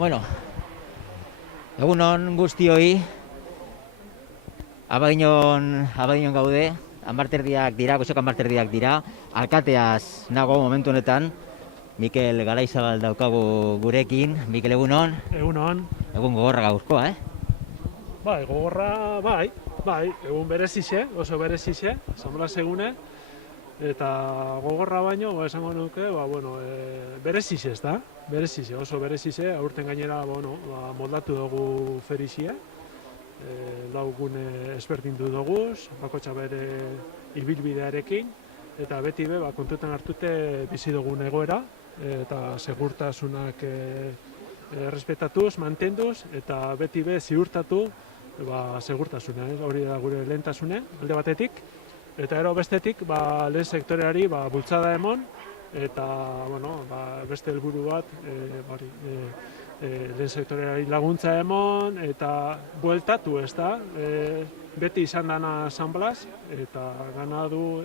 Bueno, egunon guztioi, abadinon gaude, amarterdiak dira, goizok amarterdiak dira, alkateaz nago momentu honetan, Mikel Garaizabal daukagu gurekin. Mikel, egunon? Egunon. Egun gogorra gaurkoa, Bai, gogorra, bai, egun berezixe, oso berezixe, Sanblas egune, eta gogorra baino, esango nuke, berezixe ez da, berezixe, oso berezixe, aurten gainera, moldatu dugu ferixia, lau gune ezberdindu dugu, bakotxa bere ibilbidearekin, eta beti kontutan hartute bizi dugun egoera, eta segurtasunak errespetatuz, mantenduz, eta beti ziurtatu segurtasuna, hori da gure lehentasune, alde batetik, eta ero bestetik lehen sektoreari bultzada emon, eta beste helburu bat lehen sektoreari laguntza emon, eta bueltatu ez da, beti izan dana San Blas, eta ganadu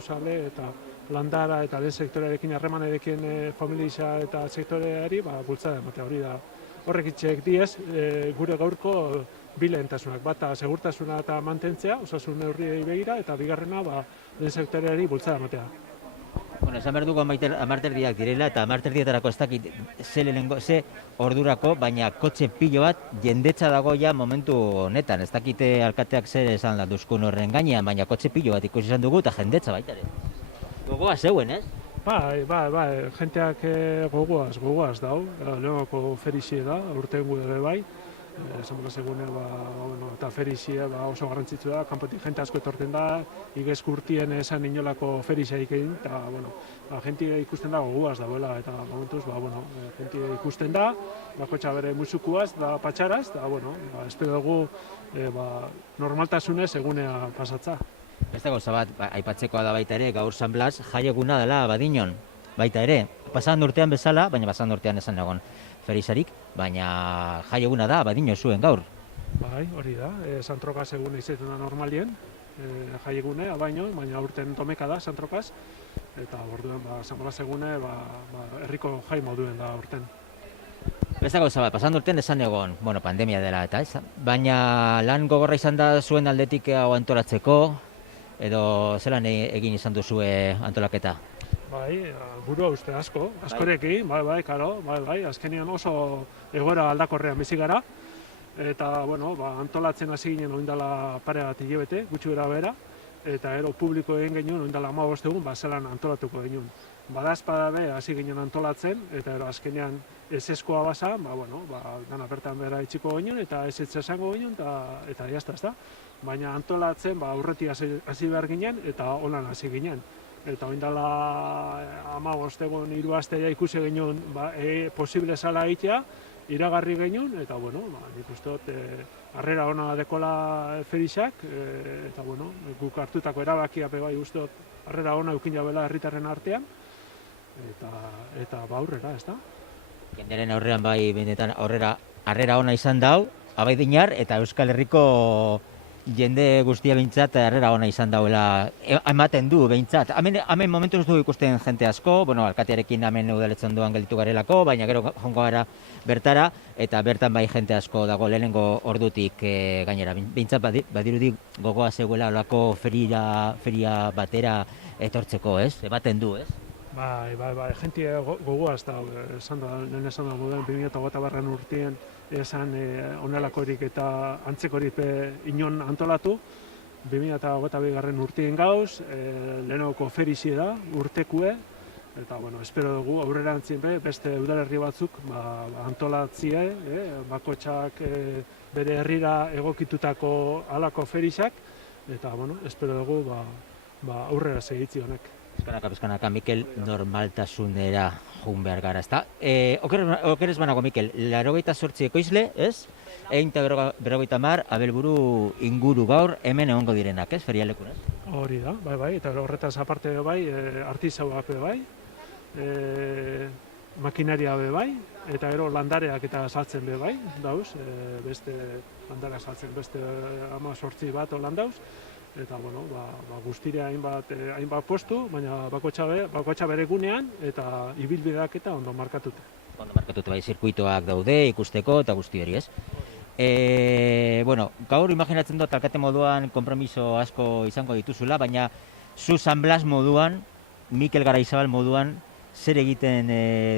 sale, eta landara eta lehen sektorearekin harremanekin familia eta sektoreari bultzada ematea, hori da. Horrek itxek diez, gure gaurko bi lehentasunak, bata segurtasuna eta mantentzea, osasun neurriei begira, eta bigarrena lehen sektoreari bultzada ematea. Bueno, esan behar dugu amarterdiak direla, eta amarterdietarako ez dakit ze ordurako, baina kotxe pilo bat jendetza dago ja momentu honetan. Ez dakite alkateak zer esan duzkun horren gainean, baina kotxe pilo bat ikusi izan dugu eta jendetza baita ere. Gogoa zeuen, ez? Bai, jenteak gogoaz dau, lehengoko ferixie da, aurten gude bai, Sanblas egune eta ferixie oso garrantzitsu da, kanpotik jente asko etorten da, igezku urtien esan inolako ferixia egin, eta jente ikusten da gogoaz dauela, eta momentuz, jente ikusten da, bakotxa bere musukuaz, da patxaraz, eta espero dugu normaltasunez egunea pasatza. Beste gauza bat, aipatzekoa da baita ere, gaur San Blas jaieguna dela Abadiñon, baita ere. Pasan urtean bezala, baina pasan urtean esan egon ferixarik, baina jaieguna da Abadiño zuen gaur. Bai, hori da, Santrokaz egune izaten da normalien, jaiegune, Abadiñon, baina urten domeka da Santrokaz, eta orduan San Blas egune herriko jai moduen da urten. Beste gauza bat, pasan urtean esan egon, pandemia dela eta ez, baina lan gogorra izan da zuen aldetik hau antolatzeko, edo zelan egin izan duzue antolaketa? Bai, burua uste askorekin, karo, azkenean oso egoera aldakorrean bizi gara, eta, antolatzen hasi ginen oindala pare bat hilabete, gutxi bera, eta ero publiko egin genuen oindala 15 egun, zelan antolatuko genuen. Badazpada hasi ginen antolatzen, eta ero azkenean eseskoa basa, dana bertan bera itxiko genuen, eta ez esango genuen, eta jazta ez da. Baina antolatzen aurretik hasi behar ginen, eta holan hasi ginen. Eta oindala 15 egun 3 aste ikusi genuen posible zala egitea, iragarri genuen, eta, bueno, nik uste dut, harrera ona dekola ferixak, eta, bueno, guk hartutako erabakia bai uste dut, harrera ona eukin jabela herritarren artean, eta aurrera, ez da? Jenderen aurrean bai benetan harrera ona izan dau, Abaidinar eta Euskal Herriko jende guztia behintzat harrera ona izan dauela ematen du behintzat. Hemen momentu ez du ikusten jente asko, bueno, alkatearekin hemen udaletzen doan gelditu garelako, baina gero jongo gara bertara, eta bertan bai jente asko dago lehenengo ordutik gainera. Behintzat badirudi gogoa zegoela olako feria batera etortzeko, ez? Ematen du, ez? Bai, jentia gogoa ez da, lehen esan da moduen 2008 urtien esan onelakorik eta antzekorik inon antolatu, 2008 urtien gauz, lehenoko ferixi da, urtekue, eta, bueno, espero dugu aurrera antzien beste udalerri batzuk antolatzie, bakotxak bere herrira egokitutako alako ferixak, eta, bueno, espero dugu aurrera segitzi honek. Bizkanaka, Mikel, normaltasunera jun behar gara, ezta? Okerez banago, Mikel, 88 ekoizle, ez? Eta 50 abelburu inguru gaur hemen egongo direnak, ez? Ferialekun, ez? Hori da, bai, eta horretaz aparte bai, artizauak bai, makinaria bai, eta gero landareak eta saltzen bai, dauz, beste landarea saltzen beste 18 bat landauz, eta, bueno, guztire hainbat postu, baina bakotxa bere gunean, eta ibilbideak eta ondo markatute. Ondo markatute bai, zirkuitoak daude, ikusteko eta guzti hori, ez? Bueno, gaur imaginatzen dut alkate moduan konpromiso asko izango dituzula, baina zu San Blas moduan, Mikel Garaizabal moduan, zer egiten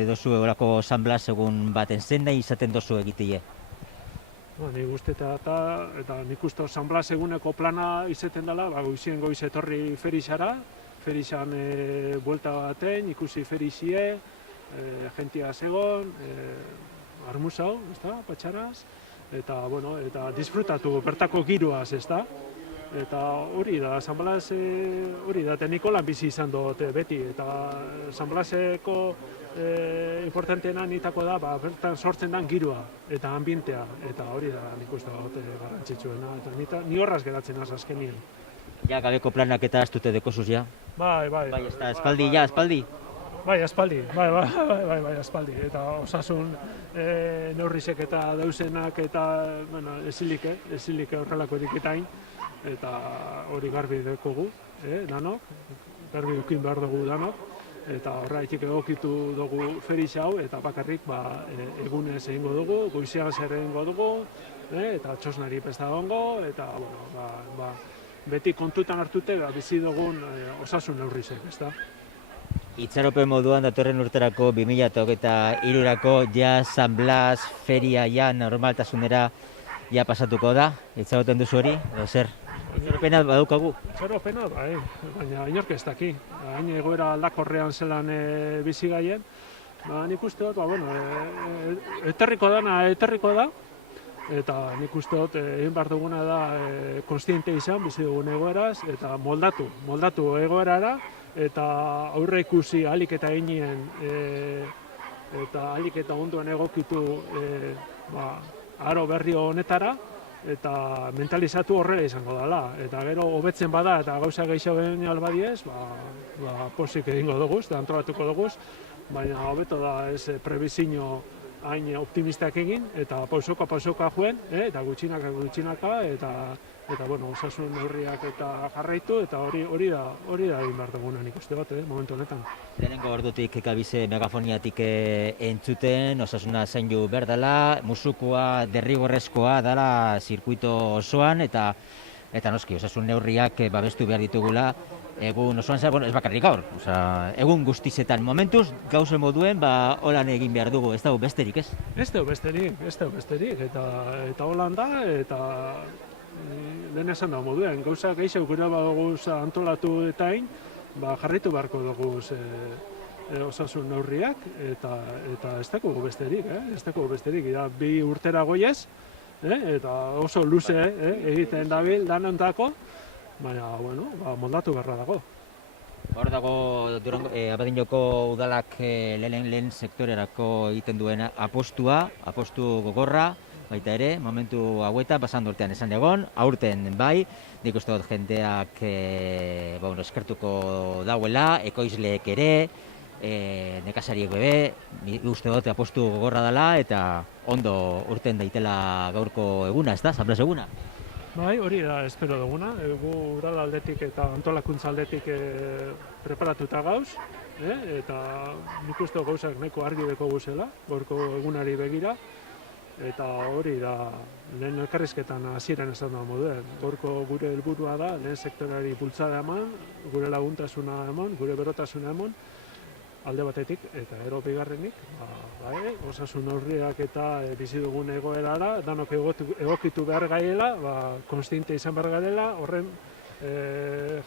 dozu egolako San Blas egun baten, zen nahi izaten dozu egitile? Nik uste eta nik uste San Blas eguneko plana izeten dela, goizien goiz etorri ferixara, ferixan buelta baten, ikusi ferixie, jentia zegon, armusau, patxaraz, eta, bueno, eta disfrutatu bertako giroaz, ez da? Eta hori da, San Blas hori da, Nikolan bizi izan dut beti, eta San Blaseko importanteena nitako da, bertan sortzen den giroa eta ambientea, eta hori da nik uste dut garrantzitsuena, eta ni horraz geratzen az azkenien. Ja, gabeko planak eta astute dekozuz, ja? Bai, ez da, espaldi, ja, espaldi? Bai, aspaldi, aspaldi, eta osasun neurrizek eta dauzenak eta, bueno, esilike horrelako eriketain, eta hori garbi dekogu, danok, garbi dukin behar dugu danok, eta horretik egokitu dugu ferix hau, eta bakarrik egunez egingo dugu, goizean zer egingo dugu, eta txosnari pesta gongo, eta, bueno, beti kontutan hartute bizi dugun osasun neurrizek, ez da? Itxaropen moduan datorren urterako 2023rako ja San Blas feria ja normaltasunera ja pasatuko da. Itxaroten duzu hori, edo zer? Itxaropena badukagu? Itxaropena, baina inork ez daki. Hain egoera aldakorrean zelan bizi gaien. Nik uste dut, eterriko da, eta nik uste dut egin behar duguna da konstiente izan bizi dugun egoeraz, eta moldatu egoerara, eta aurre ikusi ahalik eta eginen eta ahalik eta ondoen egokitu aro berri honetara, eta mentalizatu horrela izango dela. Eta gero hobetzen bada eta gauza gehiago egin albadiez, posik egingo dugu, eta antolatuko dugu, baina hobeto da ez prebizio hain optimistak egin, eta pausoka joen, eta gutxinaka, eta bueno, osasun neurriak eta jarraitu, eta hori da egin behar duguna nik uste bat, momentu honetan. Lehenengo ordutik gabize megafoniatik entzuten, osasuna zaindu behar dela, musukoa, derrigorrezkoa dela zirkuito osoan, eta noski, osasun neurriak babestu behar ditugula, egun osoan zer, ez bakarrik gaur, egun guztizetan momentuz, gauzen moduen, holan egin behar dugu, ez dago besterik, ez? Ez dago besterik, eta holan da, eta lehen esan dago moduen, gauza gehiago gure badugu antolatu eta jarritu beharko dugu osasun neurriak, eta ez dago besterik, da 2 urtera goiez, eta oso luze egiten dabil danentako, baina, bueno, moldatu beharra dago. Hor dago Durango, Abadiñoko udalak lehen sektorerako egiten duen apostu gogorra, baita ere, momentu hauetan, pasan urtean esan egon, aurten bai, nik uste dut jendeak eskertuko dauela, ekoizleek ere, nekazariek bebe, nik uste dut apostu gogorra dela, eta ondo urten daitela gaurko eguna, ez da, Sanblas eguna? Bai, hori da, espero duguna. Gu udal aldetik eta antolakuntza aldetik preparatuta gauz, eta nik uste gauzak nahiko argi deko guzela, gaurko egunari begira, eta hori da, lehen elkarrizketan hasieran esan da moduen. Gaurko gure helburua da, lehen sektorari bultzada eman, gure laguntasuna eman, gure berotasuna eman, alde batetik, eta gero bigarrenik, osasun neurriak eta bizi dugun egoerara, danok egokitu behar gaiela, konstiente izan behar garela, horren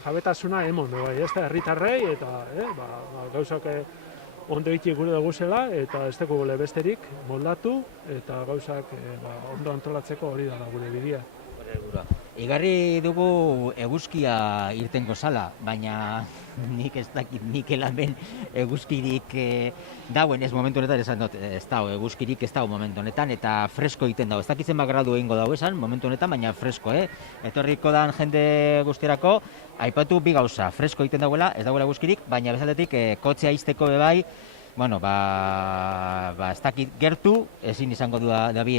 jabetasuna emon, ez da, herritarrei, eta gauzak ondo iti gure daguzela, eta ez dugu gule besterik moldatu, eta gauzak ondo antolatzeko hori da gure bidea. Igarri dugu eguzkia irtengo zala, baina nik ez dakit nik hemen eguzkirik dauen ez momentu honetan, esan dut, ez dago, eguzkirik ez dago momentu honetan, eta fresko egiten dago. Ez dakitzen gradu egingo dago esan, momentu honetan, baina fresko, Etorriko dan jende guztiarako, aipatu bi gauza, fresko egiten dagoela, ez dagoela eguzkirik, baina bezaldetik kotxea izteko bebai, bueno, ez dakit gertu, ezin izango da bi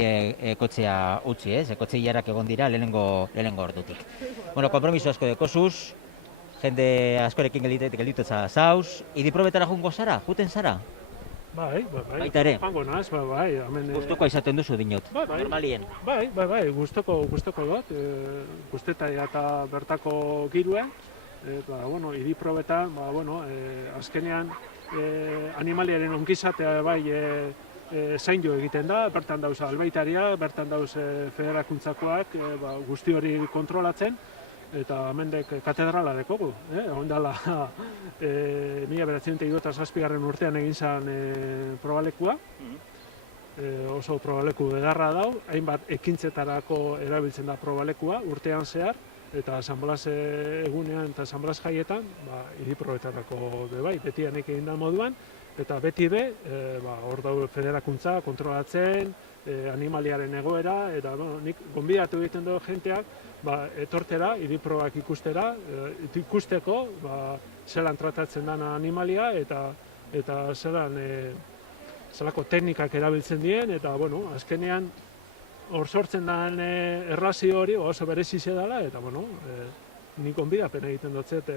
kotxea utzi, kotxe hilarrak egon dira lehenengo ordutik. Bueno, kompromiso asko dekozuz, jende askorekin gelditu zauz, idiprobetara jungo zara, juten zara? Bai. Baita ere? Pango naz, bai. Gustuko izaten duzu dinot, normalien? Bai, gustoko dut, gusteta eta bertako giruen, idiprobetan, azkenean, animaliaren ongizatea bai zaindu egiten da, bertan dauz albaitaria, bertan dauz federakuntzakoak guzti hori kontrolatzen, eta hemendek katedrala dekogu. Ondala, 1927 urtean egin zen probalekua, oso probaleku edarra dau, hainbat ekintzetarako erabiltzen da probalekua urtean zehar, eta San Blas egunean eta San Blas jaietan, idiprobetarako bai, beti anek egin da moduan, eta beti hor daude federakuntza kontrolatzen, animaliaren egoera, eta nik gonbidatu egiten dugu jenteak, etortera, idiprobak ikusteko, zelan tratatzen dana animalia, eta zelako teknikak erabiltzen dien, eta azkenean, hor sortzen den erlazio hori oso berezizia dela, eta nik onbidapen egiten dutzet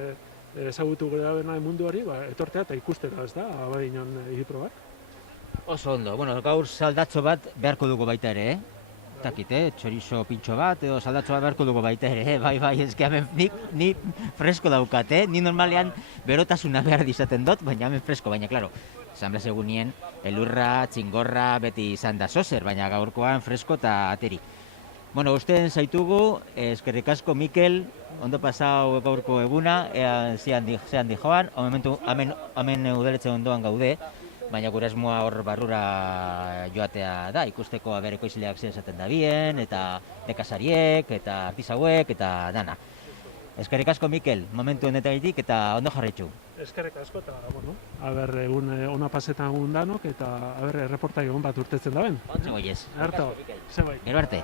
ezagutu gure dabena mundu hori, etortea eta ikustera, ez da, abadinan idiprobak. Oso ondo, gaur saldatxo bat beharko dugu baita ere, Takit, txorizo pintxo bat, edo saldatxo bat beharko dugu baita ere, bai, eske hemen ni fresko daukat, ni normalean berotasuna behar dizaten dut, baina hemen fresko, baina, klaro, Sanblas egunien, elurra, txingorra, beti izan da zozer, baina gaurkoan fresko eta ateri. Usten zaitugu, eskerrik asko Mikel, ondo pasau gaurko eguna, zean di joan, hemen udaletxe ondoan gaude, baina gure asmoa hor barrura joatea da, ikusteko ekoizleak zer esaten da bien, eta nekazariek, eta artisauek, eta dana. Eskerrik asko Mikel, momentu honetaitik eta ondo jarraitzu. Eskerrik asko eta, egun ona pasetan egun danok eta erreportai egon bat urtetzen daben. Ontsa goiez. Erto, zenbait. Gero arte.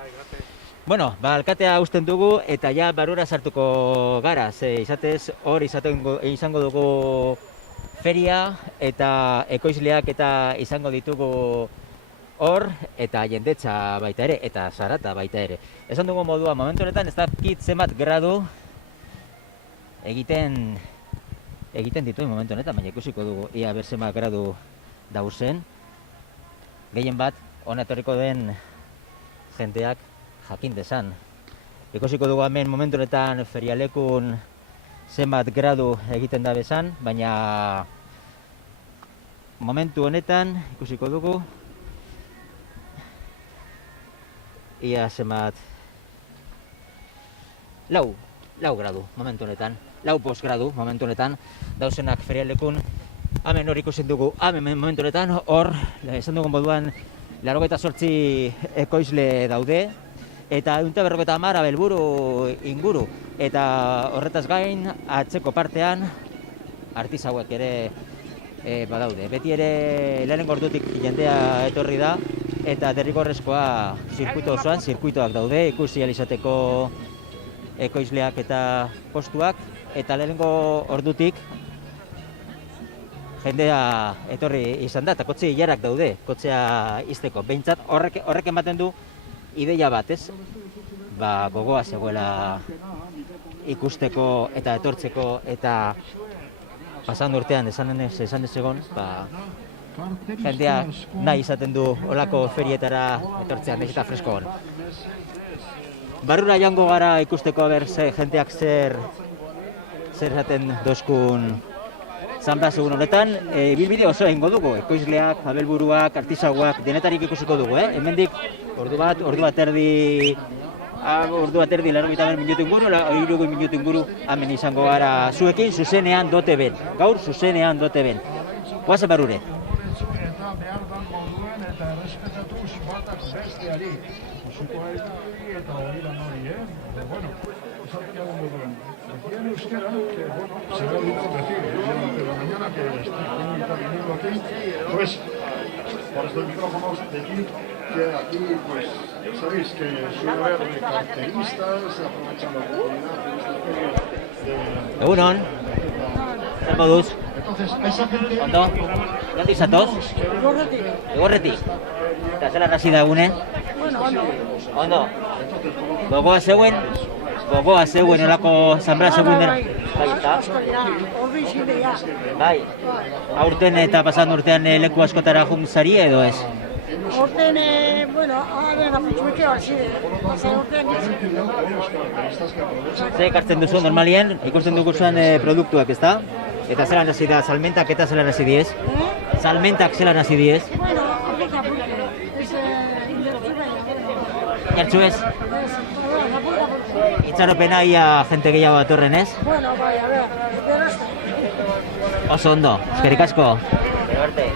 Alkatea usten dugu eta ja barrura sartuko gara, izatez hor izango dugu feria eta ekoizleak eta izango ditugu hor eta jendetza baita ere eta zarata baita ere. Esan dugu modua, momentu honetan ez dakit zenbat gradu egiten dituen momentu honetan, baina ikusiko dugu ia zenbat gradu dauzen. Gehien bat, hona etorriko den jendeak jakin dezan. Ikusiko dugu hemen momentu honetan ferialekun zenbat gradu egiten da bezan, baina momentu honetan ikusiko dugu ia zenbat 4 gradu momentu honetan, 4 gradu momentu honetan dauzenak ferialekun. Hemen hor ikusten dugu, hemen momentu honetan, hor, esan dugun moduan, 88 ekoizle daude, eta 150 abelburu inguru. Eta horretaz gain, atzeko partean, artisauek ere badaude. Beti ere lehenengo ordutik jendea etorri da, eta derrigorrezkoa zirkuito osoan, zirkuitoak daude, ikusi ahal izateko ekoizleak eta postuak, eta lehenengo ordutik jendea etorri izan da, eta kotxe ilarak daude, kotxea izteko. Behintzat horrek ematen du ideia bat, ez? Gogoa zegoela ikusteko eta etortzeko, eta pasan urtean esan ez egon, jendea nahi izaten du olako ferietara etortzean, nahiz eta freskoan. Barrura joango gara ikusteko jendeak zer esaten dozkun zanbaz egun honetan. Bilbide oso egingo dugu, ekoizleak, abelburuak, artisauak, denetarik ikusiko dugu, hemendik ordu bat erdi, 80 minutu inguru, 60 minutu inguru hemen izango gara zuekin, zuzenean dote ben. Gaur zuzenean dote ben. Guazen barrure. Eta behar dan moduen eta errespetatuz batak besteari. Musikoa eta hori da nori, Bueno, esateago moduen. Aquí en euskera, que bueno, se me ha olvidado decir durante la mañana que estoy viniendo aquí, pues, por estos micrófonos, decir que aquí, pues, sabéis que suele haber carteristas, se aprovechan la oportunidad de esta feria de... Egunon, zer moduz? Entonces, esa gente... Ondo, nondik zatoz? Egorretik. Eta zela razi da egune? Ondo. Gogoa zeuen olako zanbra zeuen dena. Bai, aurten eta pasan urtean leku askotara jungzari edo ez? Horten, apurtxueke bazide, pasan urtean Ze ekartzen duzu normalien, ikusten dugu zuen produktuak, ezta? Eta zelan hasi da, salmentak eta zelan hasi diez? Salmentak zelan hasi diez? Bueno, apurke, ez Jartzu ez? Itxaropena ia jente gehiago atorren, ez? Bueno, bai, a ver, Oso ondo, eskerrik asko. Gero arte.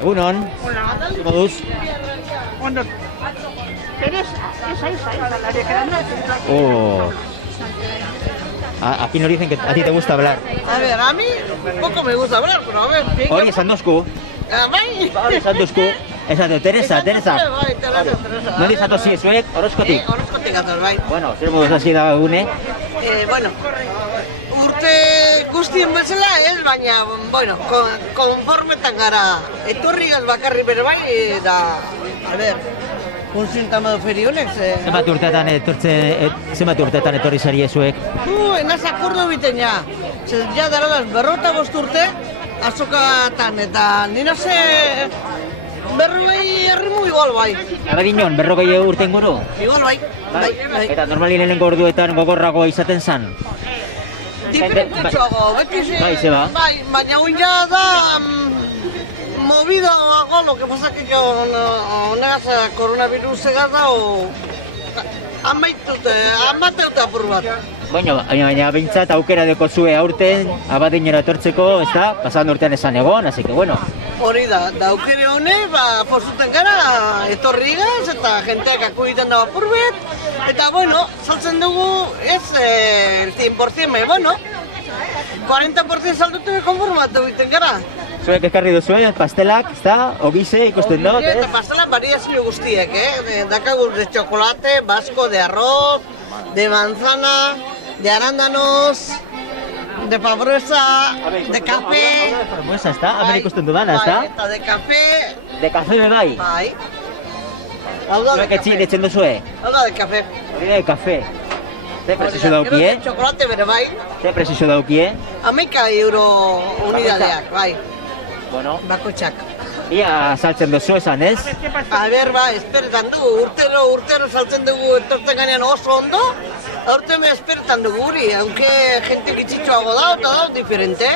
Egunon, zer moduz? Ondo. Aquí nos dicen que a ti te gusta hablar. A ver, a mí poco me gusta hablar, pero a ver, ¿qué? Hori esan dozku. Bai. Hori esan dozku. Esate, Teresa. Bai, Teresa. Noli zatozi zuek, Orozkotik? Orozkotik gatoz, bai. Bueno, zer moduz hasi da egune? Bueno, urte guztien bezala, ez, baina, bueno, konformetan gara. Etorrigaz bakarri bere bai, da, a ver, kontzientama du feri honek, ze... Zenbat urteetan etorri zari zuek? Enaz akordo biten ja. Ja daralaz 55 urte, azokatan, eta nina ze... Berrogei herrimu igual bai. Abadinon, 40 urte inguru? Igual bai. Eta normalien lehenengo orduetan gogorrago izaten zan? Diferentetxoago, beti ze... Bai, zeba? Bai, baina huin ja da... Movidago, lo que pasa que honegaz koronavirus egaz da, amateute apur bat. Baina behintzat aukera deko zue aurten, abadinera etortzeko, ez da? Pasan urtean esan egon, así que bueno. Hori da aukere hone, pozuten gara, etorrigaz, eta jenteak akuditen da apur bet, eta bueno, saltzen dugu, ez, 100%, bueno, 40% saldute konformatu egiten gara. Zuek ekarri duzue, pastelak, ez da? Ogize ikusten dut, ez? Eta pastelak variazio guztiek, Dakagun de chocolate, vasco, de arroz, de manzana, de arándanos, de frambuesa, de café. De frambuesa, ez da? Hemen ikusten dudana, ez da? Eta de café. De café be bai? Bai. Hau da de café. Zuek etxin duzue? Hau da de café. Hori da de café. Ze prezizio daukie? Gero de chocolate bere bai. Ze prezizio daukie? 11 euro unidadeak, bai. Bueno. Bakotxak. Ia saltzen duzu esan, ez? A ber, esperetan dugu, urtero saltzen dugu etortzen ganean oso ondo, aurten esperetan dugu guri, aunque gente gitxitxoago da, eta da, diferente.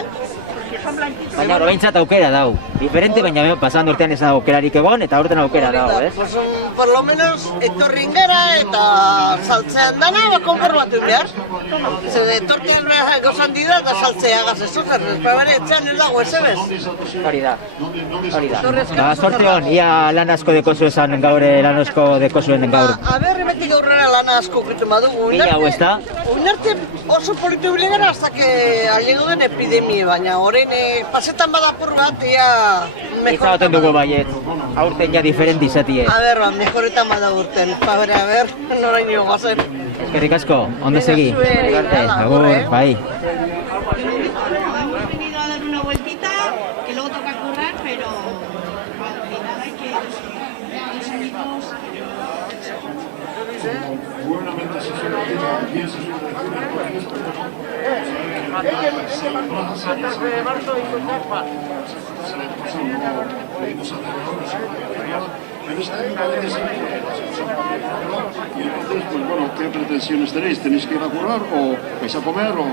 Baina hor, behintzat aukera dau. Diferente, baina pasan urtean ez da aukerarik egon, eta urtean aukera dau, ez? Pues por lo menos etorrin gara eta saltzean dana, konformatu behar. Zer, etortean behar gozan dira eta saltzea gazezuzen, bere etxean ez dago ezebez. Hori da. Ba, sorte hon, ia lan asko dekozu esan gaur, lan asko dekozuen gaur. A ber, betik aurrera lan asko egiten badugu. Bila hau ez da? Unerte oso politu bile gara hasta que alego den epidemia, baina orain pasetan badapur bat, ia... Izagoten dugu baiet, aurten ja diferenti izatie. A ber, mejoretan bada urten. A ber, noraino guazen. Eskerrik asko, ondo segi. Zuei, Agur, bai. Hemos venido a dar una vueltita, que luego toca currar, pero al final hay que los añitos. Y entonces, pues bueno, ¿qué pretensiones tenéis? ¿Tenéis que ir a currar o vais a comer o...?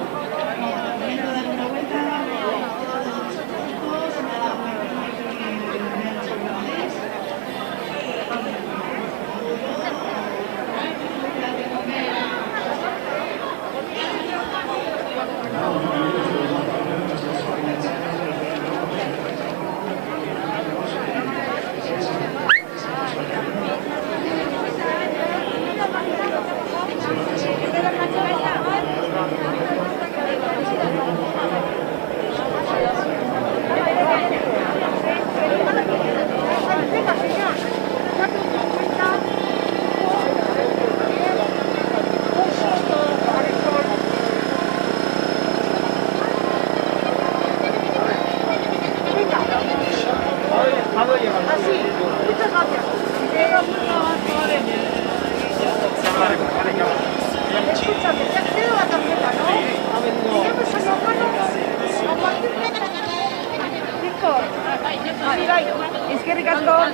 Eskerrik asko. ¿A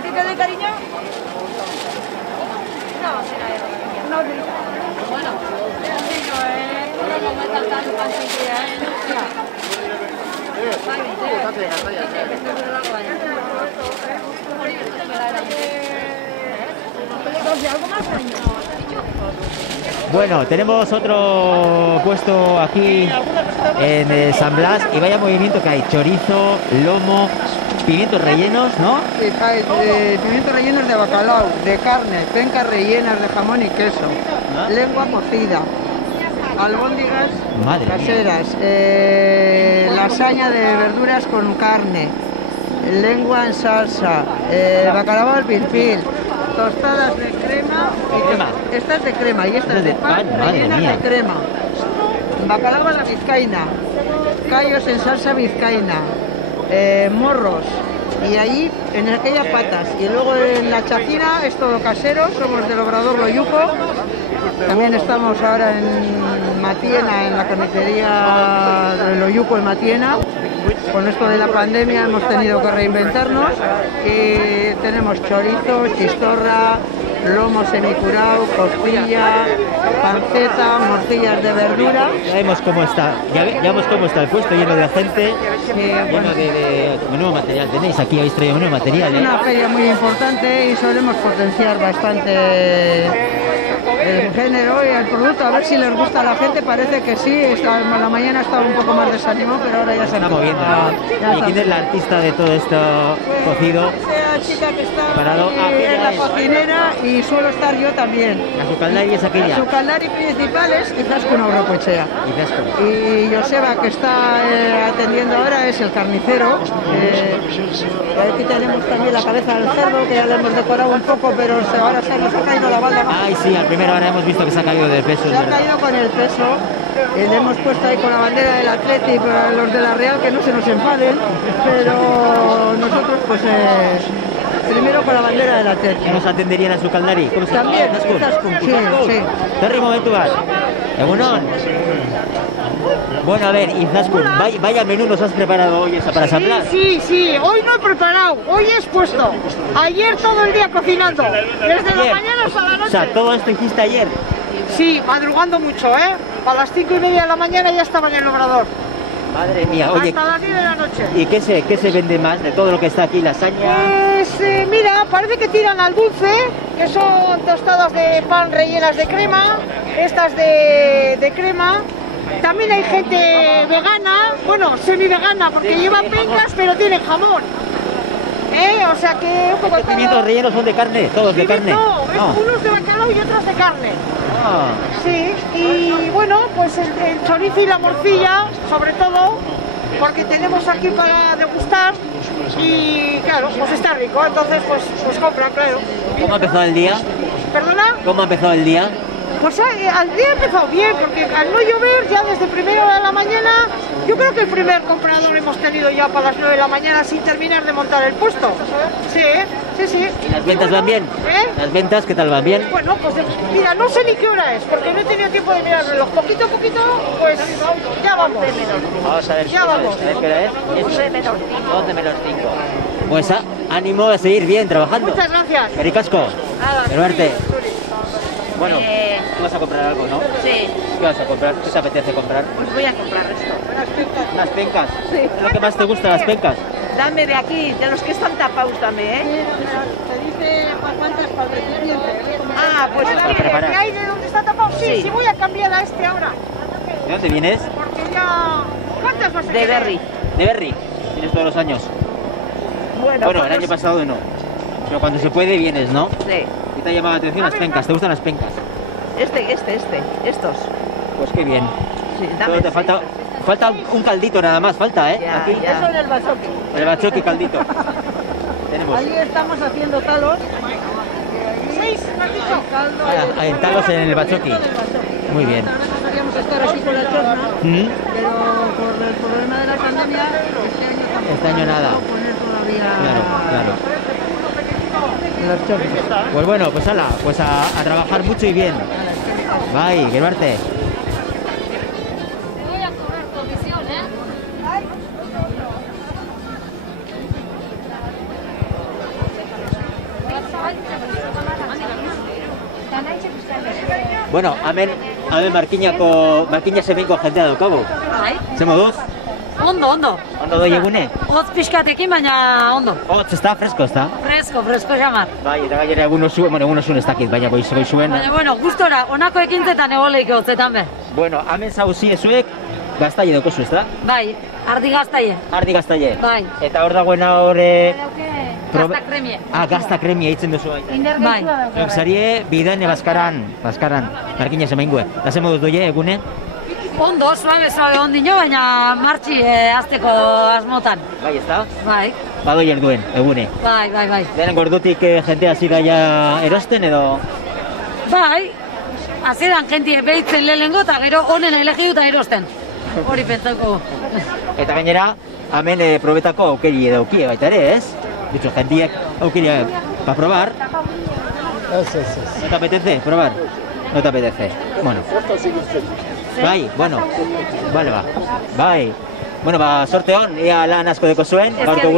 ti te doy cariño? No, no. Bueno, sencillo, no me está tan fácil, Bueno, tenemos otro puesto aquí en San Blas y vaya movimiento que hay, chorizo, lomo, pimientos rellenos, ¿no? Pimientos rellenos de bacalao, de carne, pencas rellenas de jamón y queso, lengua cocida, albóndigas caseras, lasaña de verduras con carne, lengua en salsa, bacalao al pilpil, tostadas de crema, esta es de crema y esta es de pan, rellenas de crema, bacalao a la vizcaína, callos en salsa vizcaína, morros, y ahí en aquellas patas, y luego en la chacina es todo casero, somos del Obrador Loyuco, también estamos ahora en Matiena, en la carnicería de Loyuco en Matiena. Con esto de la pandemia hemos tenido que reinventarnos y tenemos chorizo, chistorra, lomo semicurado, costilla, panceta, morcillas de verdura. Ya vemos cómo está, el puesto lleno de gente, lleno de menudo material. Tenéis aquí, habéis traído menudo material. Es una feria muy importante y solemos potenciar bastante el género y el producto, a ver si les gusta a la gente. Parece que sí, la mañana estaba un poco más desanimado, pero ahora ya se está moviendo. ¿Y quién es la artista de todo esto cocido? La chica que está preparado. es la cocinera y suelo estar yo también. La sucaldari es aquella. La sucaldari principal es Izaskun Aurrekoetxea. Y Joseba, que está atendiendo ahora, es el carnicero. Aquí tenemos también la cabeza del cerdo, que ya le hemos decorado un poco, pero ahora se nos ha caído la balda. Ay, sí, al primero ahora hemos visto que se ha caído de peso. Se ha caído con el peso. Le hemos puesto ahí con la bandera del Atleti para los de la Real, que no se nos enfaden, pero nosotros pues primero con la bandera del Atleti. ¿Nos atenderían a su caldari? También, sí. Terry, momento vas. Egunon. Bueno, a ver, Izaskun, vaya menú nos has preparado hoy para San Blas. Sí, hoy no he preparado, hoy he expuesto. Ayer todo el día cocinando, desde la mañana hasta la noche. O sea, todo esto hiciste ayer. Sí, madrugando mucho, ¿eh? A las 5:30 de la mañana ya estaba en el obrador. Madre mía, oye, Hasta las 10 de la noche. ¿y qué se vende más de todo lo que está aquí? Lasaña. Pues mira, parece que tiran al dulce, que son tostadas de pan rellenas de crema, estas de crema. También hay gente vegana, bueno, semi-vegana, porque llevan pencas, pero tienen jamón. O sea que un poco Los pimientos rellenos son de carne, todos de carne. No, unos de bacalao y otros de carne. Ah, Sí, y bueno, pues el chorizo y la morcilla, sobre todo, porque tenemos aquí para degustar y claro, pues está rico, entonces pues compra, claro. ¿cómo ha empezado el día? ¿Perdona? ¿Cómo ha empezado el día? Pues al día ha empezado bien, porque al no llover ya desde primera hora de la mañana, yo creo que el primer comprador hemos tenido ya para las 9 de la mañana sin terminar de montar el puesto. Sí, sí, sí. ¿Y las ventas van bien? ¿Las ventas qué tal van bien? Bueno, pues mira, no sé ni qué hora es, porque no he tenido tiempo de mirar el reloj. Poquito a poquito, pues ya vamos. Vamos a ver, Ya vamos. a ver qué hora es. 11 menos 5. Pues ánimo a seguir bien trabajando. Muchas gracias. Pericasco, Nada, Herbarte. sí. Bueno, tú vas a comprar algo, ¿no? Sí, ¿Qué vas a comprar? ¿Qué te apetece comprar? pues voy a comprar esto. Unas pencas. Sí. ¿Es lo que más te gusta, las pencas? Dame de aquí, de los que están tapados dame, ¿eh? Se dice para cuántas para el recipiente. Ah, pues ¿Cuál para quieres? preparar. ¿De ahí de donde está tapado? Sí, Sí. sí, voy a cambiar a este ahora. ¿De dónde vienes? Porque ya... ¿Cuántas vas a de querer? Berry. De Berry. Tienes todos los años. Bueno, Bueno, el pues año pasado no. Pero cuando se puede vienes, ¿no? Sí. ¿Qué te ha llamado la atención las pencas? ¿Te gustan las pencas? Estos. Pues qué bien. Sí, Solo dame. te falta un caldito nada más, falta, ¿eh? Ya, Aquí. ya. Eso en el bachoque. El bachoque y caldito. Tenemos. Allí estamos haciendo talos. 6, ¿me has dicho? Caldo. Ah, en talos en el bachoqui. Muy bien. Ahora queríamos estar así con la chorna, ¿Mm? pero por el problema de la pandemia, este año tampoco. Este año nada. No poner todavía Claro. las chornas. Pues bueno, pues ala, pues a trabajar mucho y bien. Bye, Gerbarte. Te voy a cobrar comisión, ¿eh? Bueno, hemen Markiñako semeiko jendea daukagu. Bai, Ze moduz? ondo. Ondo doi egune? Hotz pixkatekin, baina ondo. Hotz, ez da, fresko, ez da? Fresko jamar. Bai, eta gainera egun osun ez dakit, baina goizuen. Baina, bueno, gustora, honako ekintzetan egoleik hotzetan be. Bueno, hemen zauzi ezuek, gaztaile daukozu, ez da? Bai, ardi gaztaie. Ardi gaztaile. Bai. Eta hor dagoena Gazta kremie. gazta kremia hitzen duzu bai. Bai. Zuek zarie, bidan Baskaran, Markiña semeingue. Da ze moduz doie egune? Ondo, suabe ondino, baina martxi azteko asmotan. Bai, ez da? Bai, Badoi erduen, egune. bai. Lehen gordutik jendea zira ja erosten edo? Bai, azedan jentie behitzen lehenengo eta gero honen elegiu eta erosten. Hori pentsako. Eta gainera, hemen probetako aukeri daukie baita ere, ez? Dicho, jendiek aukeri para probar. ¿No te apetece probar? No te apetece. Bueno. Bai, bueno. Vale, ba. Bai. Bueno, ba, sorte hon, ea lan asko deko zuen, gaurko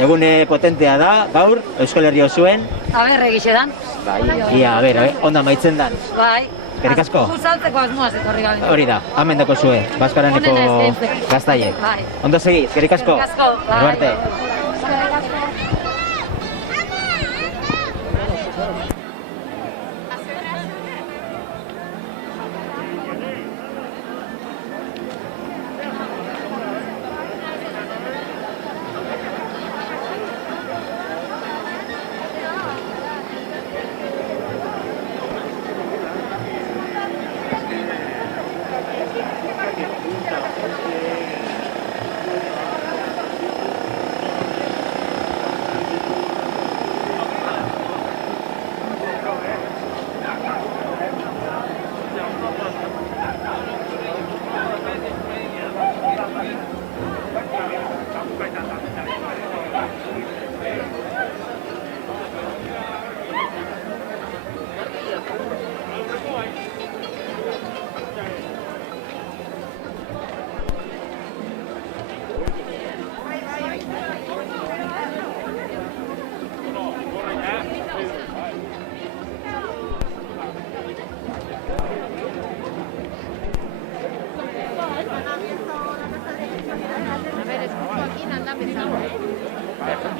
egune potentea da, gaur, Euskal Herria zuen. Aber, egixe dan. Bai, ia, a ber, onda maitzen dan. Bai. Eskerrik asko. Guzaltzeko asmoaz etorri gabe. Hori da, hemen dako zue, Baskaraneko Onena eskaintzeko. gaztaiek. Bai. Ondo segi, eskerrik asko. Eskerrik asko, bai. Gero arte. Eskerrik asko.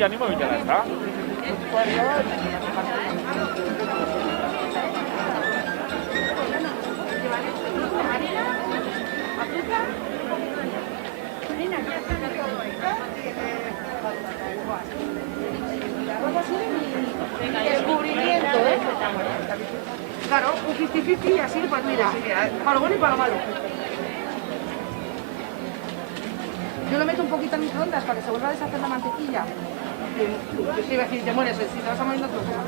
y ánimo y ya está. Descubrimiento, ¿eh? Claro, un 50-50 y así, pues mira, para lo bueno y para lo malo. Yo lo meto un poquito en microondas para que se vuelva a deshacer la mantequilla. Yo sí iba a decir, te mueres, si te vas a morir no te lo comas.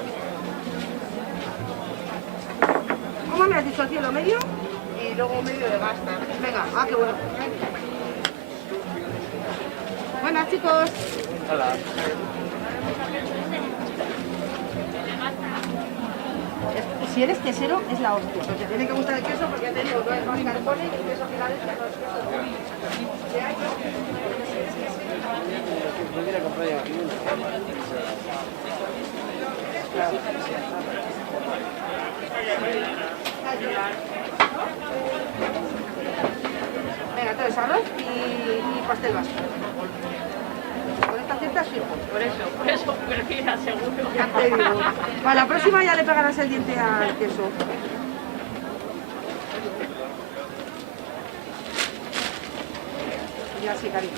¿Cómo me has dicho, cielo? ¿Medio? Y luego medio de gasta. Venga, qué bueno. Buenas, chicos. Hola. Si eres quesero, es la hostia. Porque te tiene que gustar el queso porque ya te digo, no es mascarpone y queso Filadelfia, no es queso de año. Venga, entonces arroz y pastel vasco. Con esta cierta sí. Por eso, prefiero seguro. Ya te digo. Para la próxima ya le pegarás el diente al queso. Y así, cariño.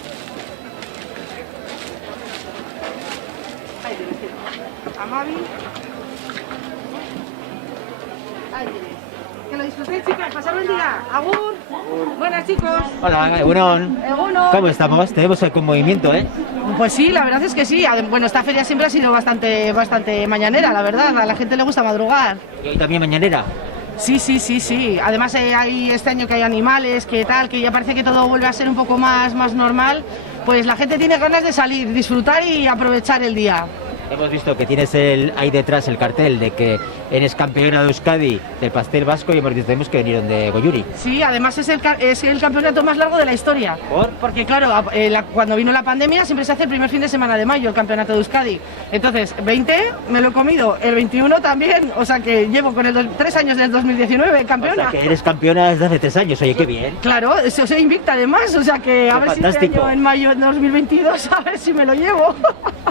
Ahí tienes, tío. Amavi. Ahí tienes. Que lo disfrutéis, chicas. Pasad buen día. Agur. Buenas, chicos. Hola, Egunon. Egunon. ¿Cómo estamos? Tenemos con movimiento, ¿eh? Pues sí, la verdad es que sí. Bueno, esta feria siempre ha sido bastante mañanera, la verdad. A la gente le gusta madrugar. ¿Y hoy también mañanera? Sí. Además hay este año que hay animales, que tal, que ya parece que todo vuelve a ser un poco más normal. Pues la gente tiene ganas de salir, disfrutar y aprovechar el día. Hemos visto que tienes ahí detrás el cartel de que eres campeona de Euskadi del pastel vasco y hemos dicho tenemos que venir de Goyuri. Sí, además es el campeonato más largo de la historia. ¿Por? Porque claro, cuando vino la pandemia siempre se hace el primer fin de semana de mayo el campeonato de Euskadi. Entonces, 20 me lo he comido, el 21 también, o sea que llevo con 3 años del 2019 campeona. O sea que eres campeona desde hace 3 años, oye, qué bien. Claro, soy invicta además, o sea que a ver fantástico. Si este año en mayo de 2022, a ver si me lo llevo.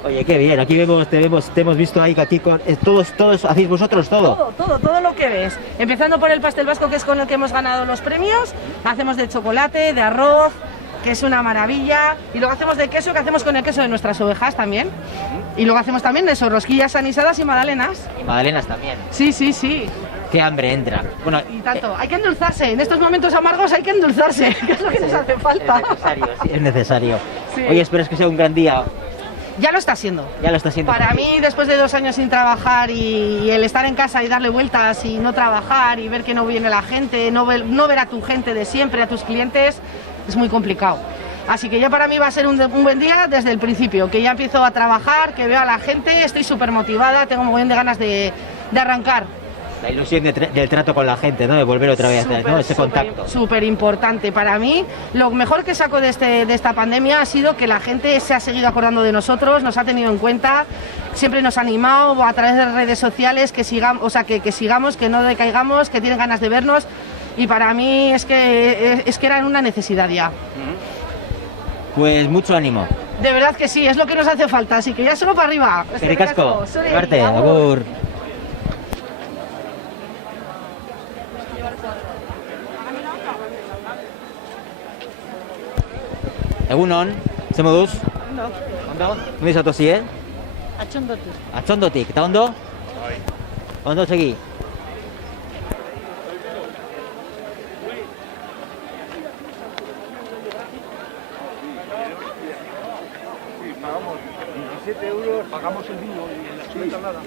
Oye, qué bien, aquí te hemos visto ahí aquí con todos hacéis vosotros todo. Todo lo que ves. Empezando por el pastel vasco, que es con el que hemos ganado los premios, hacemos de chocolate, de arroz, que es una maravilla, y luego hacemos de queso, que hacemos con el queso de nuestras ovejas también. Y luego hacemos también eso, rosquillas anisadas y magdalenas. Y magdalenas también. Sí. Qué hambre entra. Bueno, y tanto, hay que endulzarse, en estos momentos amargos hay que endulzarse, que es lo que nos hace falta. Es necesario, sí, es necesario. Sí. Oye, espero que sea un gran día. Ya lo está siendo. Ya lo está siendo. Para mí, después de 2 años sin trabajar y el estar en casa y darle vueltas y no trabajar y ver que no viene la gente, no ver a tu gente de siempre, a tus clientes, es muy complicado. Así que ya para mí va a ser un buen día desde el principio, que ya empiezo a trabajar, que veo a la gente, estoy súper motivada, tengo un montón de ganas de arrancar. La ilusión del trato con la gente, ¿no? De volver otra vez a hacer ese contacto. Súper importante. Para mí, lo mejor que saco de esta pandemia ha sido que la gente se ha seguido acordando de nosotros, nos ha tenido en cuenta, siempre nos ha animado a través de redes sociales, que sigamos, que sigamos, que no decaigamos, que tienen ganas de vernos. Y para mí es que era una necesidad ya. Pues mucho ánimo. De verdad que sí, es lo que nos hace falta, así que ya solo para arriba. Ricasco, llevarte, agur. Egunon, ze moduz? Ondo. Ondo? Nondik zatozi, Atxondotik. Atxondotik, eta ondo? Bai. Ondo segi. Pagamos 17 euros, pagamos el vino y la chuleta nada.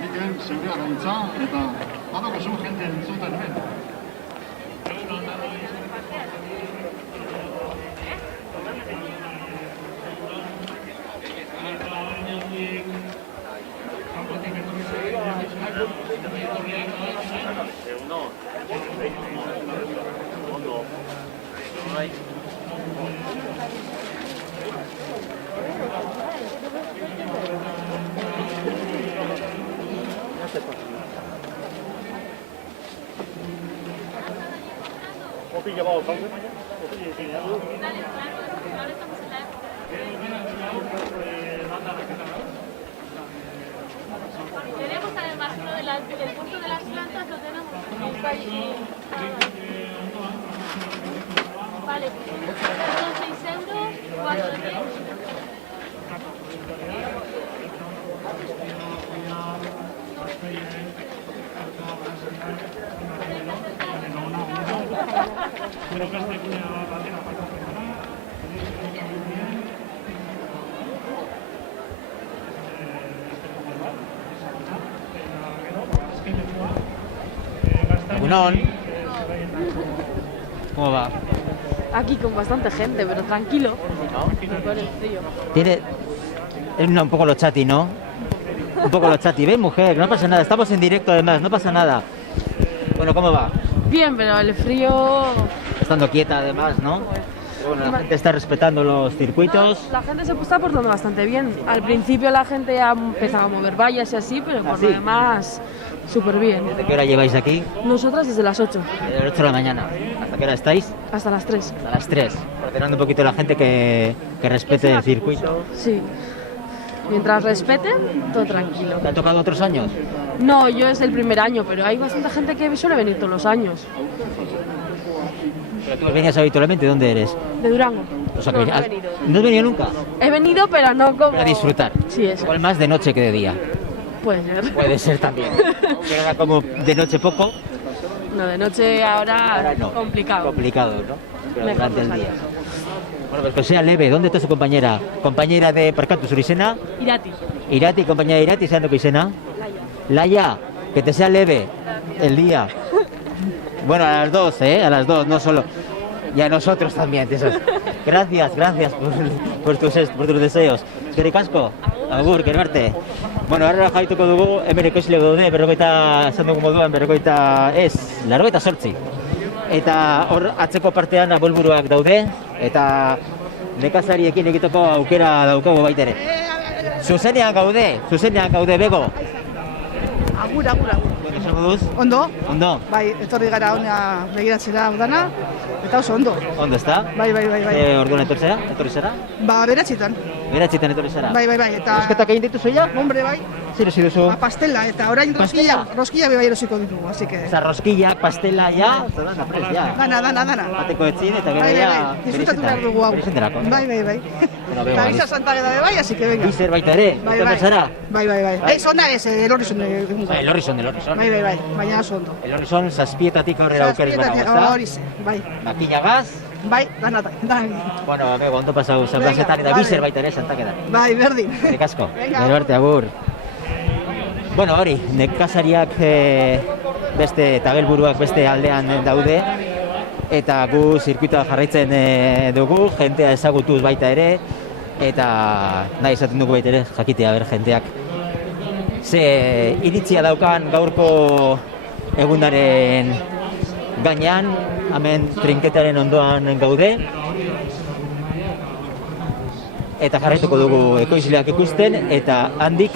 Mikel, zeurea gaitza, eta badako zu jente entzuten hemen. Tenemos además el punto de las plantas, lo tenemos. Vale, son 6 euros, 4 10. Egunon. ¿Cómo va? Aquí con bastante gente, pero tranquilo. Por el frío. Tiene... Es un poco lo chati, ¿no? Un poco lo chati. Ven, mujer, no pasa nada. Estamos en directo además, no pasa nada. Bueno, ¿cómo va? Bien, pero el frío... Estando quieta además, ¿no? Bueno, la gente está respetando los circuitos. La gente se está portando bastante bien. Al principio la gente ya empezaba a mover vallas y así, pero por lo demás, súper bien. ¿Desde qué hora lleváis aquí? Nosotras desde las 8. Desde las 8 de la mañana. ¿Hasta qué hora estáis? Hasta las 3. Hasta las 3. Ordenando un poquito a la gente que respete el circuito. Sí. Mientras respeten, todo tranquilo. ¿Te ha tocado otros años? No, yo es el primer año, pero hay bastante gente que suele venir todos los años. ¿Pero tú venías habitualmente? ¿Dónde eres? De Durango. O sea, que ¿no has venido nunca? He venido, pero no como... Para disfrutar. Sí, eso. Igual más de noche que de día. Puede ser. Puede ser también. Pero era como de noche poco. No, de noche ahora no. Complicado. Complicado, ¿no? Pero Mejor durante el no día. salir. Bueno, pues que sea leve. ¿Dónde está su compañera? Compañera de Parkatu, Surizena. Irati. Irati, compañera de Irati, ¿sabes lo que Isena? Laia, que te sea leve el día. Bueno, a las 2, a las 2, no solo. Y a nosotros también. Gracias por tus deseos. Eskerrik asko, agur, verte. Bueno, ahora jaituko dugu, hemen ekoizle daude, esan dugu moduan, 88. Eta hor atzeko partean abolburuak daude, eta nekazariekin egiteko aukera daukagu baita ere. Zuzenean gaude, Bego. Agur. Bueno, esango duz? Ondo? Bai, etorri gara hona begiratzera udana, eta oso ondo. Ondo, ezta? Bai. Orduan etorri zara? Ba, beratxitan. Beratxitan etorri zara? Bai, eta... Esketak egin dituzu ja? Hombre, bai. Zer erosi duzu? Pastela, eta orain roskilla bebai erosiko ditugu, así que... Oza, roskillak, pastela, ja, dana prest, ja. Dana. Bateko etzin, eta gero ja... Disfrutatu behar dugu hau. Berezenderako. Bai. Eta biza Santageda bebai, así que venga. Bizer baita ere, etorren zara? Bai. Onda ez, elorrizon. Elorrizon. Bai, baina oso ondo. Elorrizon, zazpietatik aurrera aukeriz banago, ezta? Horize, bai. Makinagaz? Bai, dana. Bueno, ondo pasau San Blasetan eta bizer baita ere Santakedan. Bai, berdin. Ekasko, gero arte, agur. Bueno, hori, nekazariak beste tabelburuak beste aldean daude eta gu zirkuitoa jarraitzen dugu, jentea ezagutuz baita ere eta nahi esaten dugu baita ere jakitea ber jenteak ze iritzia daukan gaurko egunaren gainean, hemen trinketaren ondoan gaude eta jarraituko dugu ekoizleak ikusten eta handik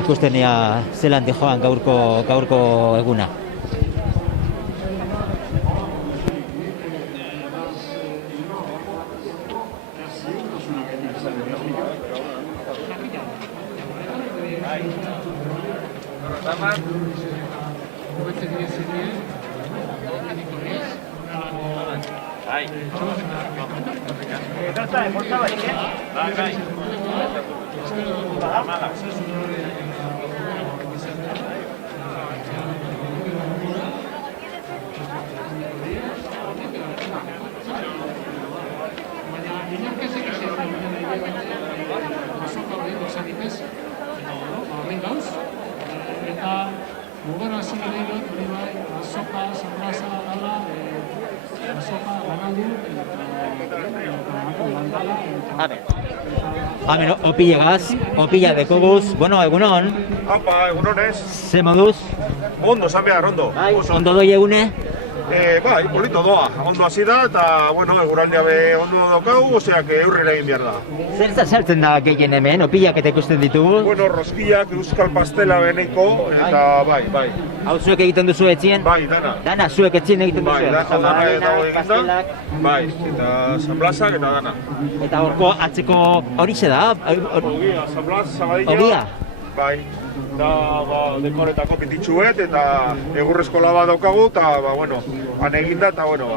ikusten ea zelan joan gaurko eguna. Hemen opillegaz, opilla dekoguz, bueno, egunon. Apa, egunonez. Ze moduz? Ondo, esan behar, ondo. Ondo doi egune? Bai, polito doa. Ondo hasi da eta, bueno, eguraldia be ondo dokau, oseak eurrera egin behar da. Zer sartzen da gehien hemen, opillak eta ikusten ditugu? Bueno, roskillak, euskal pastela beneko, eta bai. Hau zuek egiten duzu etzien? Bai, dana. Dana, zuek etzien egiten duzu? Bai, dana eta egin da. Bai, eta San Blasak eta dana. Eta horko atzeko horixe da? Ogia, San Blas, Sabadilla. Ogia? Bai, da dekoretako pititxuet eta egurrezko bat daukagu eta, bueno, han eginda eta, bueno,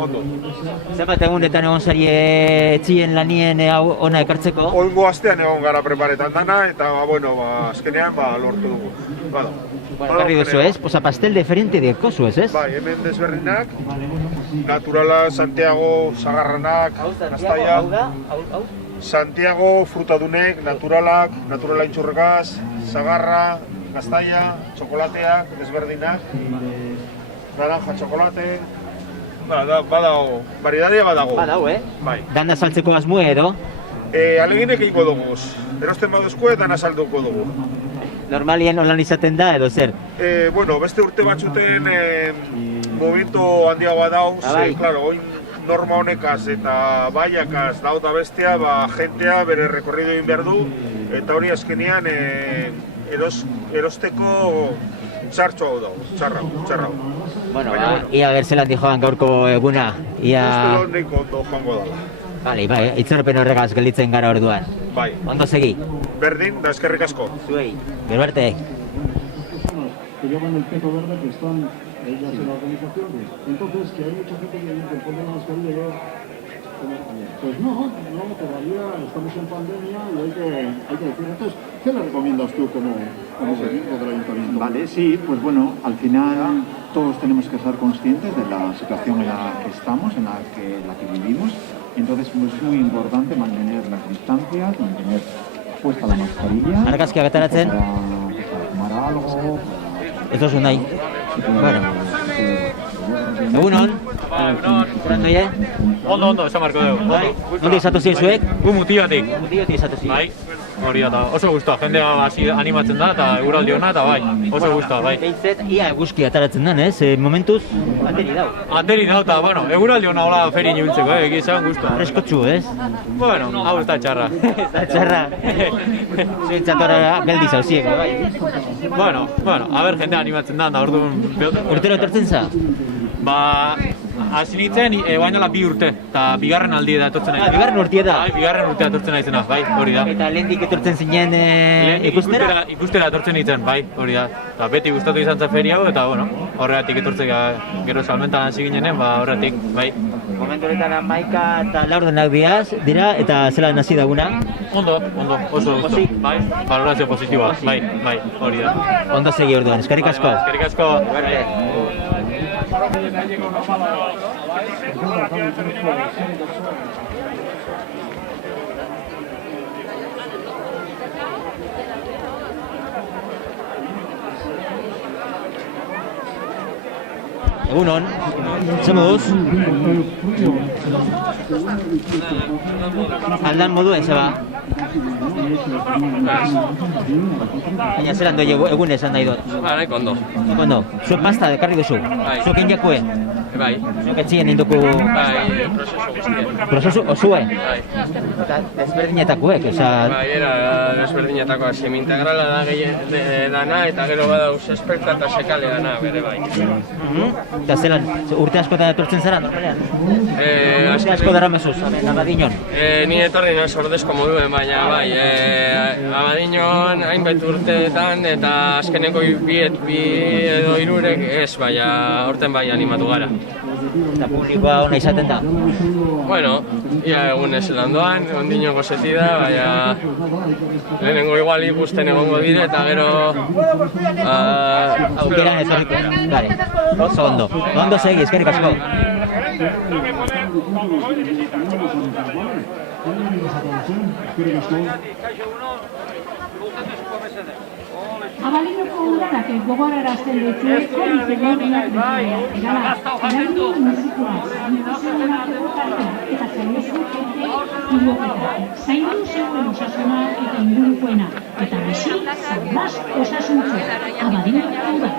ondo. Zenbat egunetan egon zari etxien lanien hau ona ekartzeko? Oingo astean egon gara preparetan dana eta, bueno, azkenean lortu dugu. Bueno, ekarri duzu ez? Posa pastel diferente dekozu ez? Bai, hemen desberdinak, naturala, Santiago, Sagarranak, Gaztaia. Santiago, frutadunek, naturala intxurregaz, Sagarra, Gaztaia, txokolateak, desberdinak, naranja txokolate, badago, variedadea badago. Badago, Bai. Dana saltzeko asmue edo? Aleginek egingo dugu, erosten baduzko dana salduko dugu. Normalien online izaten da edo zer? Bueno, beste urte batzuten momentu handiagoa dau, claro, oin norma honekaz eta baiakaz dauta bestea, jentea bere rekorrido egin behar du, eta hori azkenean erosteko txartxo hau dago, txarra hau. Bueno, ia berzelan joan gaurko eguna, ia... Uste neko ondo joango dala. Bai, itzarpen horregaz gelditzen gara orduan. Bai. Ondo segi. Berdin, da eskerrik asko. Zuei, gero arte. Que llevan el peto verde que están ellas en la organización, entonces que hay mucha gente que pone la mascarilla pues no, todavía estamos en pandemia y hay que decir. Entonces, ¿qué le recomiendas tú como técnico del ayuntamiento? Vale, sí, pues bueno, al final todos tenemos que ser conscientes de la situación en la que estamos, en la que vivimos. Entonces, pues es muy importante mantener las distancias, mantener puesta la mascarilla. Argazkiak ateratzen. Para fumar algo. Ez oso nahi. Bueno. Egunon. Egunon. Ondo, esan marko dugu. Bai, nondi izatu ziren zuek? Gu Mutiotik. Mutiotik izatu ziren. Bai, hori da, oso guztua, jendea animatzen da eta eguraldi hona eta bai, oso guztua, bai. Behintzet, ia eguzki ataratzen den, ez? Momentuz, ateri dau. Ateri dau eta, bueno, eguraldi hona hola ferin ibiltzeko, egizan guztua. Freskotxu, ez? Bueno, hau ez da txarra. Ez da txarra. Zuentzatora geldi zauziek, bai? Bueno, a ber, jendea animatzen da, orduan... Urtero etortzen za? Ba, hasi nintzen, baina 2 urte, eta bigarren aldi da etortzen nahi. Bigarren urtea da? Bigarren urtea etortzen nahi zena, bai, hori da. Eta lehendik etortzen zinen ikustera? Ikustera etortzen nintzen, bai, hori da. Eta beti gustatu izan zen feria hau, eta bueno, horregatik etortzea gero salmentan hasi ginenen, horregatik, bai. Momentu honetan 11 eta 4 dira, eta zelan hasi daguna? Ondo, oso gustu, bai, valorazio positiboa, bai, hori da. Ondo segi orduan, eskerrik asko. Eskerrik asko. Egunon, ze moduz? Aldan modu ez, ba? Baina zelan doi egun esan nahi dut? Nahiko ondo. Nahiko ondo. Zuek pasta dekarri duzu? Zuek enjakue? Bai. Zuek etxien induku? Bai, prozesu guztien. Prozesu osue? Bai. Eta desberdinetakoek, oza? Bai, era desberdinetakoa, semi-integrala da dana, eta gero badau zesperta eta sekale dana, bere bai. Eta zelan, urte askotan etortzen zara, normalean? Urte asko dara mesuz, Abadiñon? Ni etorri noiz ordezko moduen, baina bai, Abadiñon hainbait urteetan, eta azkeneko bi edo 3 ez, baina horten bai animatu gara. Eta publikoa ona izaten da? Bueno, ia egun ez landoan, ondino gozeti da, baina lehenengo igual ikusten egongo dire, eta gero... Aukeran etorriko, bale, oso ondo. Ondo segi, eskerrik asko. Abadiñoko udanak gogorarazten ditu konfiguratuak dira. Erabili musikoaz, musikoak eta zainozu jende piloteta. Zaindu zeuen osasuna eta ingurukoena. Eta bizi, zaudaz osasuntzu. Abadiñoko udanak.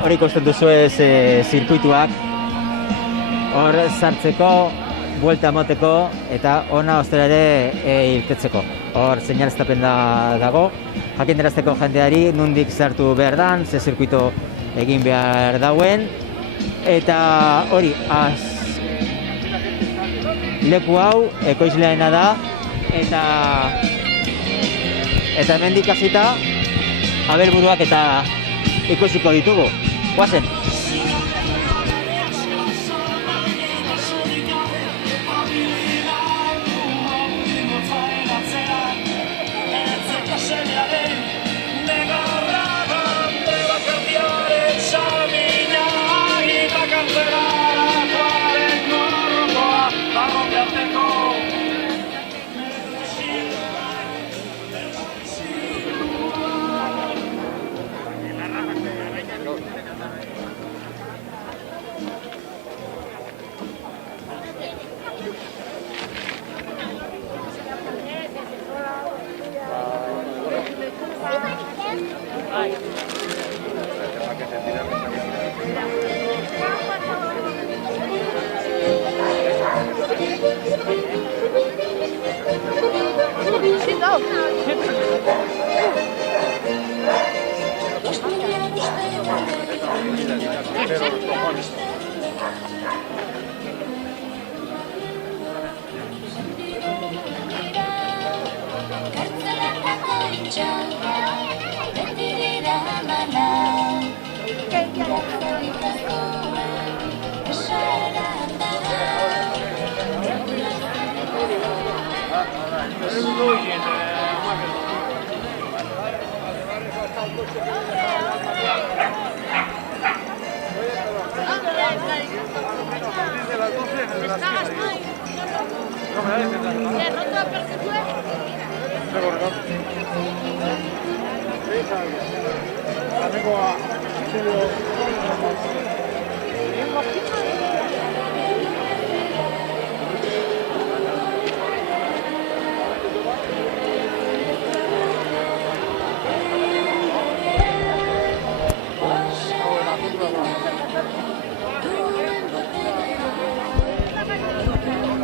Hor ikusten duzu ez zirkuituak, hor sartzeko, buelta emoteko eta ona ostera ere irtetzeko. Hor seinaleztapen dago, jakindarazteko jendeari nondik sartu behar dan, ze zirkuito egin behar dauen, eta hori, leku hau ekoizleena da, eta hemendik hasita abelburuak eta ikusiko ditugu. Guazen!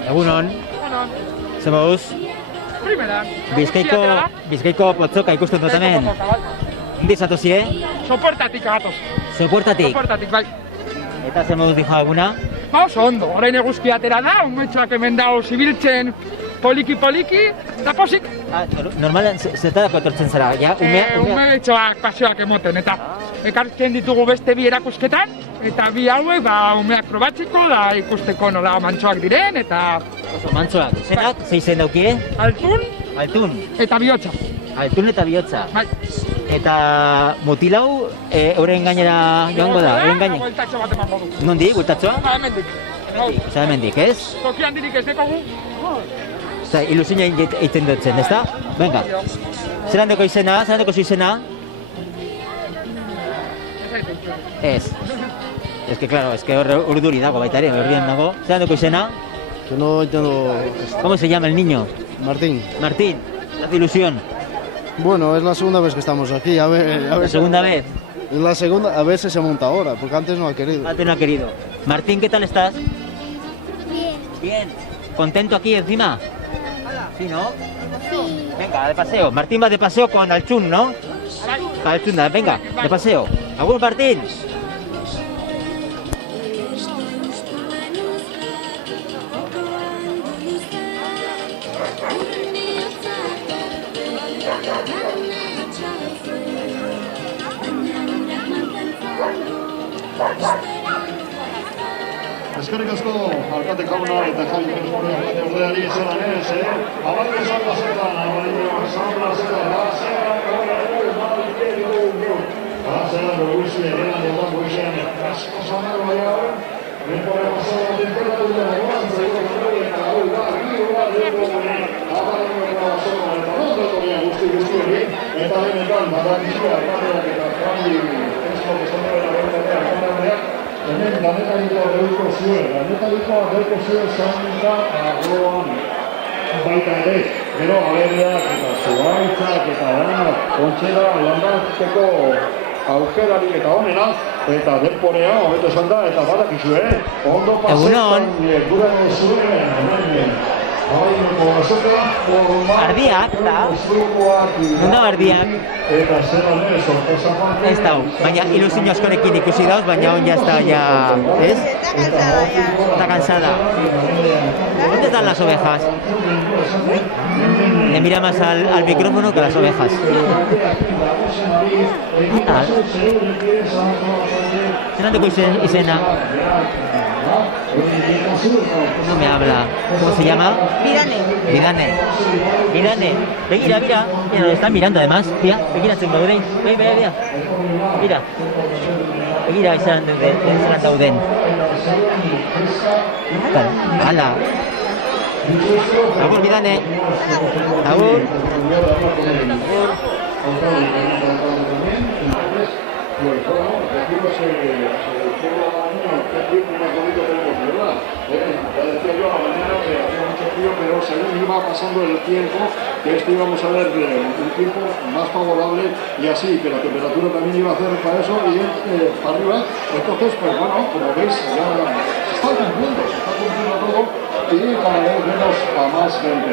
Egunon, zer moduz? Primera. Bizkaiko potzoka ikusten dut hemen. Hundi zatozie? Sopuertatik agatoz. Sopuertatik? Sopuertatik, bai. Eta zer moduz dijo eguna? Ba, oso ondo, orain eguzki atera da, umetxoak hemen dago zibiltzen poliki, eta posik. Normalan, zertarako etortzen zara, ja? Umetxoak pasioak emoten, eta ekartzen ditugu beste bi erakusketan, eta bi hauek, ba, umeak probatziko, da ikusteko nola mantxoak diren, eta... Oso, mantxoak, zenak, ze izen daukie? Altun. Eta bihotza. Altun eta bihotza. Bai. Eta mutilau, euren gainera joango da, euren gainera? Bueltatxo bat eman modu. Nondi, bueltatxoa? Hemendik. Osa hemendik, ez? Toki handirik ez dekogu. Osa, ilusioa egiten dutzen, ezta? Venga. Zer handeko izena, zer handeko zu izena? Ez. Ez que, claro, urduri dago baita ere, horrien dago. Zer handeko izena? Que no entiendo... ¿Cómo se llama el niño? Martín. Martín, ¿te hace ilusión? Bueno, es la segunda vez que estamos aquí, a ver... ¿La segunda vez? Es la segunda, a ver si se monta ahora, porque antes no ha querido. Antes no ha querido. Martín, ¿qué tal estás? Bien. Bien. ¿Contento aquí encima? Sí, ¿no? Sí. Venga, de paseo. Martín va de paseo con Altun, ¿no? Altun, venga, de paseo. ¿Agur, Martín? Eskerrik asko, alkate jauna eta Javi Cresporen ordeari zelan ez, Abaino San Plazetan, Abaino San Plazetan, Azeran Roguzi, Erenan Egan Goizean, asko zanero baina, denbora pasada temperatura negantza, eta hau da, giro bat denbora, Abaino eta Basona, eta nondotoria guzti hori, eta benetan, badakizua, alkateak eta Javi Crespo, bezonera bertatea, alkateak, hemen lanetarikoa deuko zuen zainda arloan baita ere, gero aberriak eta zuhaitzak eta lanak ontxera landatzeko aukerarik eta onena, eta denporea, hobeto esan da, eta badakizue, ondo pasetan gure zuen, Ardiak, da? Non da ardiak? Ez da, baina ilusio askorekin ikusi dauz, baina on ya está, ya, ¿es? Está cansada. ¿Dónde están las ovejas? Le mira más al micrófono que a las ovejas. Zenateko izena? No me habla. ¿Cómo se llama? Mirane. Begira. Mira, nos están mirando además. Mira, begiratzen gauden. Begira. Begira izan dauden. Hala. Agur, Mirane. Agur. Pero según iba pasando el tiempo, que esto íbamos a ver un tiempo más favorable y así, que la temperatura también iba a hacer para eso y para arriba. Entonces, pues bueno, como veis, ya se está cumpliendo todo y cada vez vemos a más gente.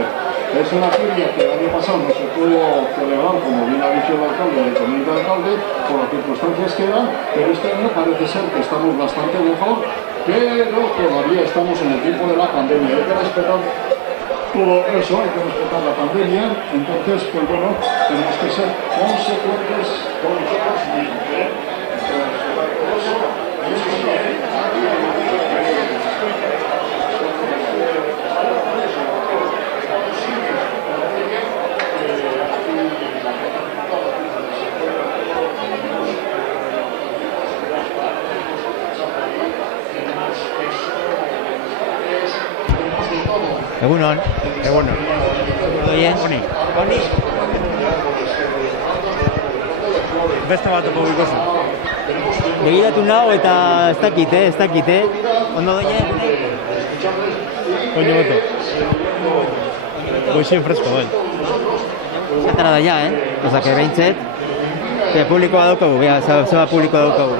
Es una feria que el año pasado no se pudo celebrar, como bien ha dicho el alcalde, el teniente alcalde, por las circunstancias que eran, pero este año parece ser que estamos bastante mejor, pero todavía estamos en el tiempo de la pandemia. Hay que respetar todo eso, hay que respetar la pandemia, entonces, pues bueno, tenemos que ser consecuentes con nosotros mismos. Egunon. Egunon. Oie? Oni. Oni? Beste batuko bikozen. Begiratu nago eta ez dakite. Ondo doine? Oño boto. Goizien fresko, bai. Zatara da ja, Osa, que behintzet, publikoa daukagu, zeba publikoa daukagu.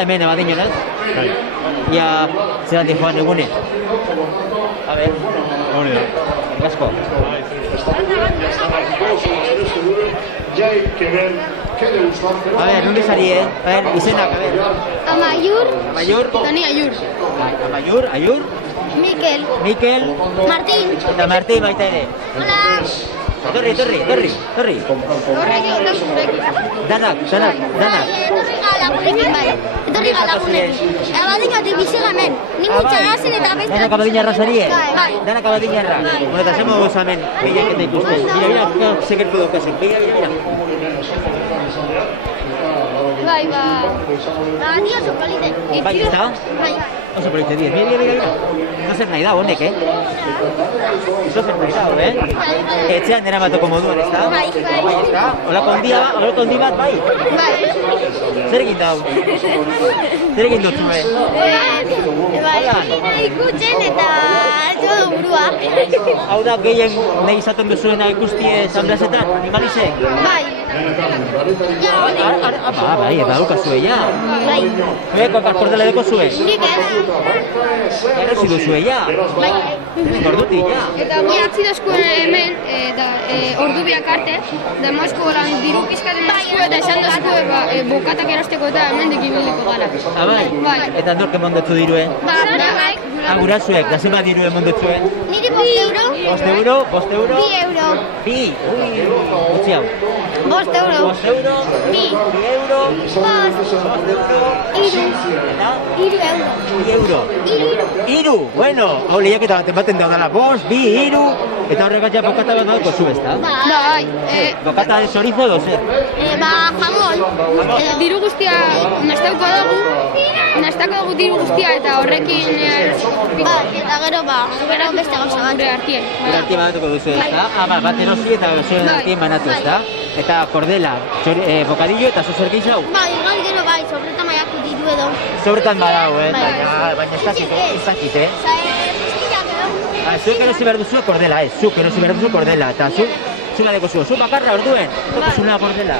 Hemen abadinen, Bai. Ia, zeran di joan egune. A ver. Hori da. Gasko. A ver, nundi sari, A ver, izenak, a ver. Amaiur. Amaiur. Toni Aiur. Amaiur, Aiur. Mikel. Mikel. Martín. Eta Martín baita ere. Hola. Torri. Danak. Lagunekin bai. Etorri lagunekin. Abadinatik biziga hemen. Ni mutxarazen eta beste. Danak abadinarra sarie? Bai. Danak abadinarra? Bueno, eta zemo goza hemen, bilaketa ikusten. Mira, sekertu daukazen. Mira. Bai, dia oso polite. Bai, ez da? Bai. Oso polite diez. Mira. Zer nahi da, honek, Zer nahi da, Etxean eramatoko moduan, ez da? Bai. Ez da? Olako handi bat, bai? Bai. Zer egin dau? Zer egin dut zuen? Bai, ikutzen eta jo burua. Hau da gehien nahi izaten duzuena ikustie zanblazetan, animalizek? Bai. Bai, eta daukazue, ja. Bai. Kordela deko zuen? Nik ez. Erosi duzue, ja. Bai. Ordutik, ja. Eta biatzi dazkuen hemen, ordu biak arte, demazko lan diru pizkaten dazku eta esan dazku bokatak erosteko eta hemen dikibiliko gara. Bai? Eta nork emondetzu dirue? Bai. Gurasuek, da zenbat diru emondetzue? Niri 5 euro. 5 euro? 5 euro? 2 euro. 2? Gutxi hau. 5 euro. 5 euro? 2 euro? 5 euro. 2 euro? Bueno, hau lehiaketa bat ematen daudala. 5, 2, 3, eta horrek ja bokata bat dauko zu, ezta? Bai. Bokata de chorizo edo zer? Jamon. Diru guztia nastauko dugu diru guztia eta horrekin eta gero beste gauza bat. Gure artien. Gure artien banatuko duzu, ezta? Bat erosi eta zuen artien banatu, ezta? Eta kordela, bokadillo eta zozer gehiago? Bai, gero bai, sobretan maiako diru edo. Sobretan badau, baina ez dakit, Zuek erosi behar duzu kordela, zuk erosi behar duzu kordela, eta zula deko zu bakarra orduen, tokuzuna kordela.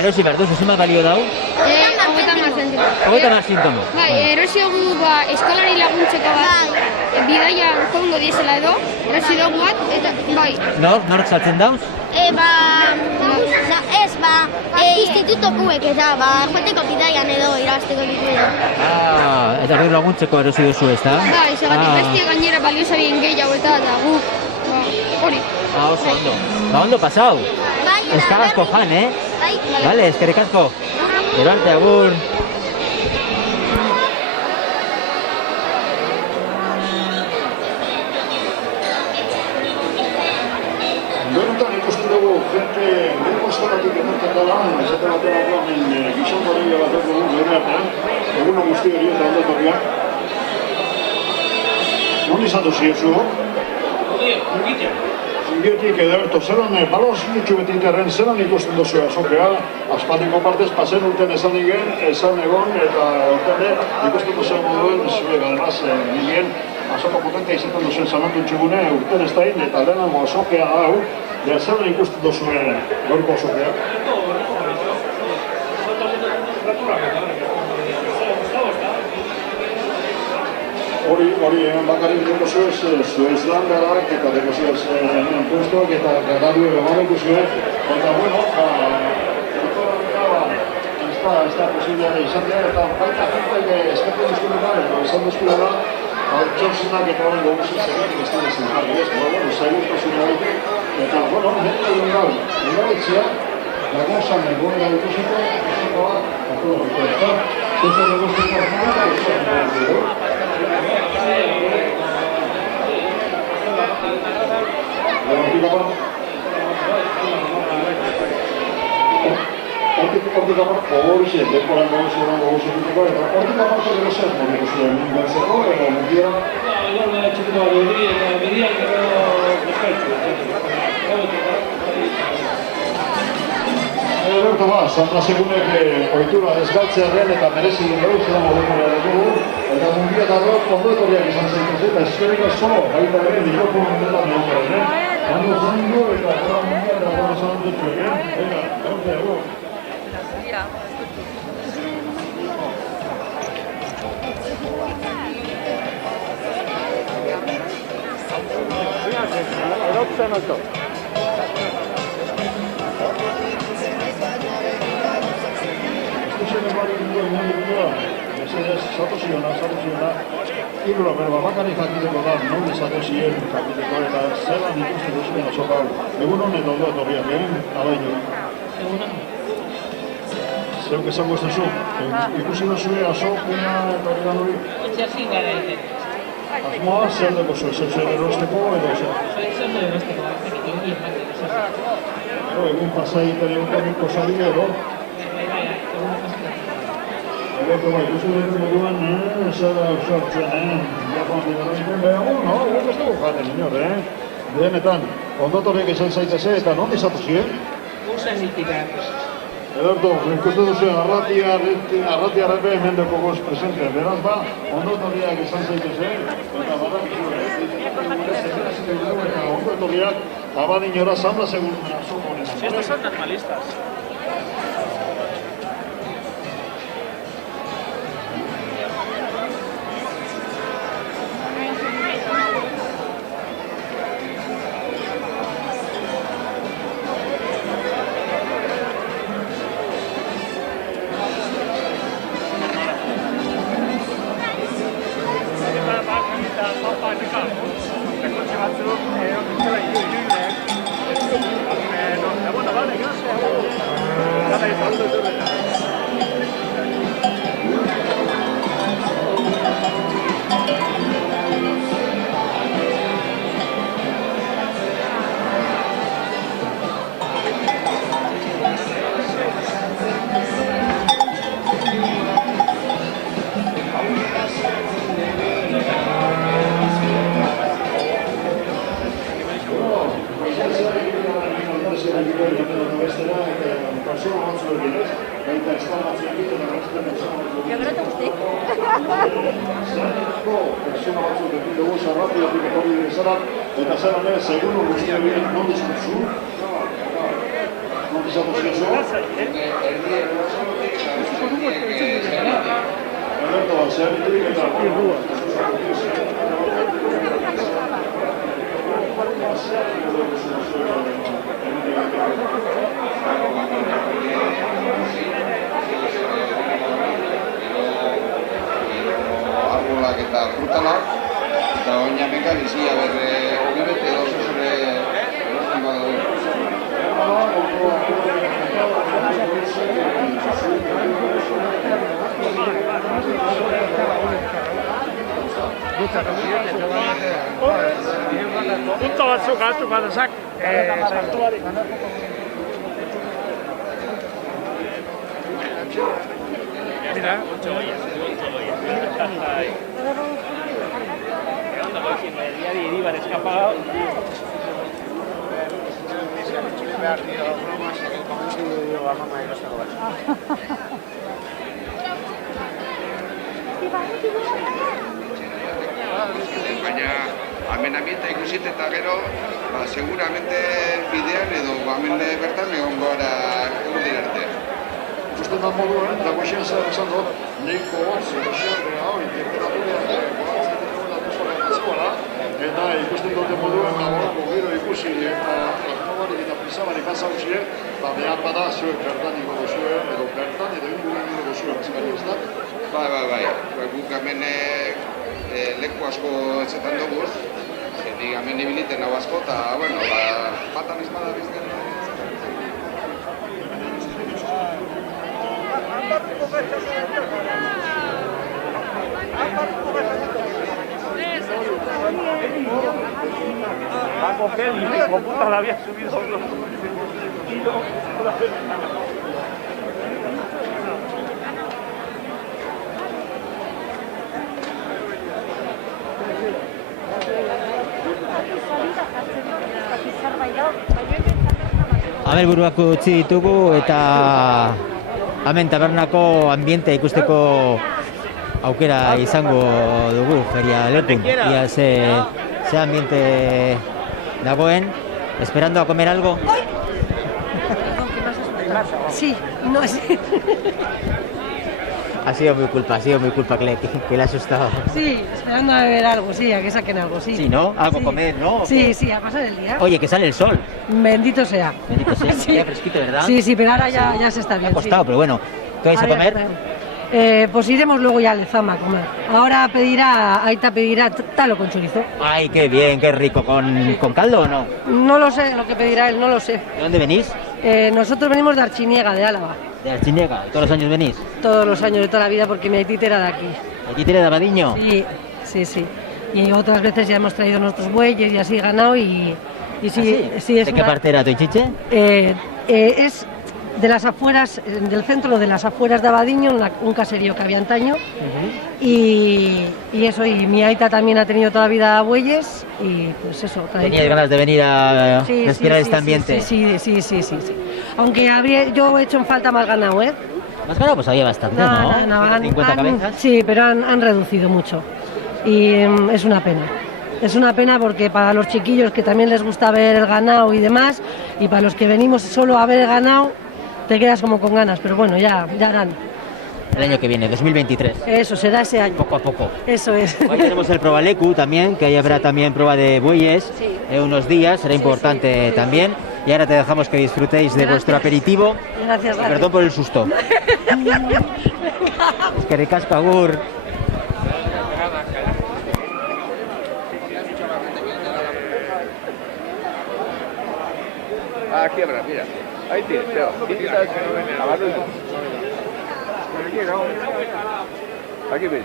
Erosi behar duzu, zuma balio dau? 30 sintoma. Bai, erosi dugu eskolari laguntzeko bat, bidaia kongo diesela edo, erosi dugu bat, eta bai. Nork saltzen dauz? Instituto kuek eta, joateko bidaian edo, irabazteko ditu edo. Eta gero laguntzeko erosi duzu, ezta? Bai, zegatik bestia gainera baliozarien gehiago eta guk, hori. Oso ondo. Ondo pasau. Eskarrazko jan, Bai. Vale, eskerrik asko. Gero arte, agur. Benetan ikusten dugu jente lehen eskolatik emertzen dela, esate baterako gizon gorilla bat dugu gure artean, eguno guzti hori eta ondotorriak. Non izatu ziezu? Zingietik edo zelan baloz nitxu betiterren zelan ikusten duzu azokea, aspaldiko partez pasen urten esan egon eta urten ikusten duzu moduen zuek además nien azoko potentea izaten duzen zanatu txugune urten ez dain eta lehenango azokea hau zelan ikusten duzu gorko azokea. Hori bakarrik deko zuez landarak eta deko zuez puestoak eta garario egoneku zuez. Eta bueno, ez da posiblea izatea eta baita jentek eskatzen duzkulera, esan duzkulera, txosenak eta hori goguzin zegoetik ez dira zentarri ez, zailurtasuna baitik. Eta, bueno, jentek egin gaur, egaritzea, lagozan egoera dukuziko, esako bat,atu horreko ez da. Zentzen eguztiko horrenak, ez da. Hortik apar, horixe, dekoran goguziko eta hortik aparte gero zer, zuen nintzen edo mundiera, da txikito bat hori, eta bidean gero bezkaitzu. Berto ba, Sandra Segunek ohitura ez galtzearen eta merezi dugu zela modukoa dugu. Eta mundia eta rok ondo etorriak izan zaitez eta eskerrik asko baita ere mikrofon honetan egoten. Ondo zaingo eta gora mundia eta gora zan dut zuen. Venga, gaurte ego. Erotzen oso. Zatosiona, irlo, berba, bakarrik jakiteko da, non zatosien jakiteko eta zelan ikusten duzuen oso gau. Egun honet ondo etorriak, egin abaino. Zeuk esango ez duzu, ikusi duzue asokuna eta hori dan hori? Itxasin gara egiten. Asmoa, zer deko zuen, zer erosteko edo zer? Zer deko erosteko, ez egiten. Egun pasai eta egun komiko salide edo? Ego, ikusi dut moduan, zara sortzen, Japan bidaratzen behar, no, guk ez dugu jaten, inor, Benetan, ondotorriak izan zaiteze eta non izatuzien? Usen itirak. Ederto, ikusten duzuen arratiarrepe hemen deko goz presente, beraz ba, ondotorriak izan zaiteze, eta badakizu, eta ondotorriak abadinora Sandra Segunek azoko honetan. Si estos son normalistas. Eta zelan ez, seguro guztia bilen non dizkutzu? Non dizkutzu zu? Alberto, zeharitik eta arbolak eta frutalak, eta oina meka bizia berre ogibete edo zure erosten badago. Punto batzuk hartu badezak, sartu barik. Mira, Iribar escapado. Baina, hemen ambienta ikusit eta gero, seguramente bidean edo hemen bertan egon gara egun dira arte. Ikusten da moduen, dago esen zer esan dut, nahiko hotz, eroxerrea hori, temperaturia eta ikusten dute moduen laborako giro ikusi eta aknobarik eta prisabarik azauzie, behar bada zuek bertan ingo duzue, edo bertan edo inguren ingo duzue azkari ez da? Bai, guk hemen leku asko etxetan duguz, zetik hemen ibiliten hau asko, eta, bueno, batan ez bada bizten. Va a coger y hijo puta la había subido los kilos. Abelburuak utzi ditugu eta hemen tabernako ambientea ikusteko aukera izango dugu feria lekun. Ia ze ambiente dagoen, esperando a comer algo. Sí, no es... Ha sido mi culpa que le ha asustado. Sí, esperando a beber algo, sí, a que saquen algo, sí. Sí, ¿no? Algo sí. Comer, ¿no? Sí, sí, a pasar el día. Oye, que sale el sol. Bendito sea. Bendito sea, sí. Ya fresquito, ¿verdad? Sí, sí, pero ahora ya se está bien. Ha costado, sí. Pero bueno. ¿Qué vais a comer? Pues iremos luego ya al Lezama a comer. Ahora Aita pedirá talo con chorizo. Ay, qué bien, qué rico. ¿Con caldo o no? No lo sé, lo que pedirá él, no lo sé. ¿De dónde venís? Nosotros venimos de Archiniega, de Álava. ¿De Archiniega? ¿Todos los años venís? Todos los años, de toda la vida, porque mi aitita era de aquí. ¿Aitita era de Abadiño? Sí, sí, sí. Y otras veces ya hemos traído nuestros bueyes y así ganado y sí, ¿Ah, sí es ¿De qué parte era tu Ichiche? Es de las afueras, del centro de las afueras de Abadiño, un caserío que había antaño. Y eso, y mi aita también ha tenido toda la vida bueyes y pues eso. ¿Tenías ganas de venir a respirar este ambiente? Sí. Aunque yo he hecho en falta más ganado, ¿eh? Más ganado pues había bastante, ¿no? 50 cabezas. Sí, pero han reducido mucho y es una pena. Es una pena porque para los chiquillos que también les gusta ver el ganado y demás, y para los que venimos solo a ver el ganado, te quedas como con ganas, pero bueno, ya harán. El año que viene, 2023. Eso, será ese año. Poco a poco. Eso es. Hoy tenemos el Probalecu también, que ahí habrá también prueba de bueyes en unos días, será importante también. Y ahora te dejamos que disfrutéis de vuestro aperitivo. Gracias. Perdón por el susto. Es que ricasco, agur. Ah, quiebra, mira. Ahí tienes, Teo. Aquí ves.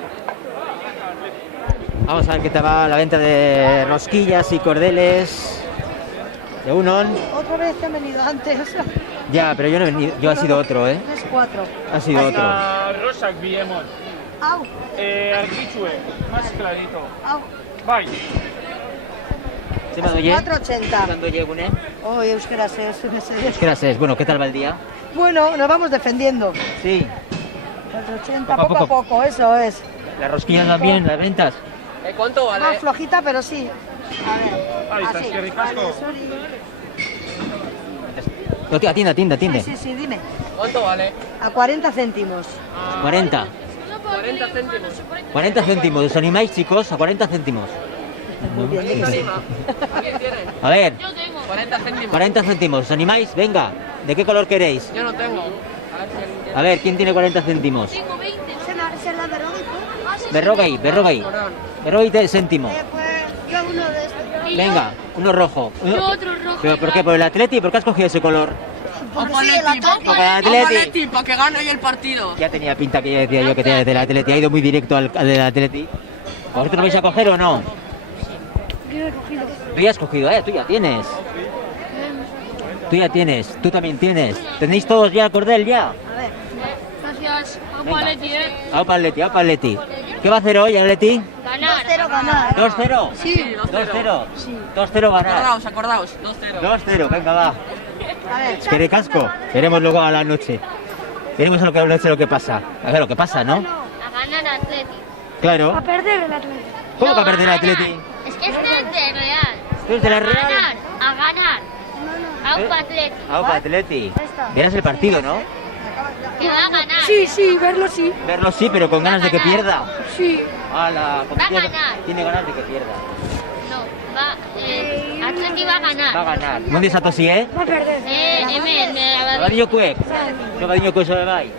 Vamos a ver qué tal va la venta de rosquillas y cordeles de Unon. Otra vez que han venido antes. Ya, pero yo no he venido, yo ha sido otro, ¿eh? 3-4. Ha sido otro. Rosak Biemon. Au. Arquichue, más clarito. Au. Bai. 4,80. Hoy euskaraz es. Euskaraz es. Bueno, ¿qué tal va el día? Bueno, nos vamos defendiendo. Sí. 4,80, poco a poco, eso es. ¿Las rosquillas también, las ventas? ¿Cuánto vale? Más flojita, pero sí. A ver. Ahí está, qué ricasco. No, tío, atiende. Sí, dime. ¿Cuánto vale? A 40 céntimos. 40. 40 céntimos. 40 céntimos. ¿Os animáis, chicos? A 40 céntimos. Muy bien. ¿Quién se anima? ¿Quién tiene? A ver. 40 céntimos. 40 céntimos. ¿Os animáis? Venga. ¿De qué color queréis? Yo no tengo. A ver, ¿quién tiene 40 céntimos? Tengo 20. ¿Se la Berrogay. Berrogay céntimo. Pues yo uno de estos. Venga, uno rojo. Yo otro rojo. ¿Pero por qué? ¿Por el Atleti? ¿Por qué has cogido ese color? Para Atleti. Atleti, para que gane hoy el partido. Ya tenía pinta que ya decía yo que tenía del Atleti. Ha ido muy directo al del Atleti. ¿Vosotros lo vais a coger o no? Yo he cogido. Tú ya has cogido, tú ya tienes. Tú ya tienes, tú también tienes. ¿Tenéis todos ya el cordel ya? Gracias. Aupa Atleti, Aupa Atleti. ¿Qué va a hacer hoy el Atleti? Ganar. 2-0 ganar. 2-0. Sí, 2-0. Sí. 2-0 ganar. Acordaos. 2-0. 2-0, venga, va. A ver. Es que de casco. Veremos luego a la noche. Veremos a la noche lo que pasa. A ver lo que pasa, ¿no? A ganar Atleti. Claro. A perder el Atleti. ¿Cómo que a perder el Atleti? Es que este es de Real. ¿Tú eres de la Real? A ganar. Aupa Atleti. Aupa Atleti. Verás el partido, ¿no? Que va a ganar. Sí, verlo sí. Verlo sí, pero con ganas de que pierda. Sí. Va a ganar. Tiene ganas de que pierda. No, Atleti va a ganar. Va a ganar. No dius atosi, eh? Va a perder. Abadiño kuek. Abadiño kuek sobre bai.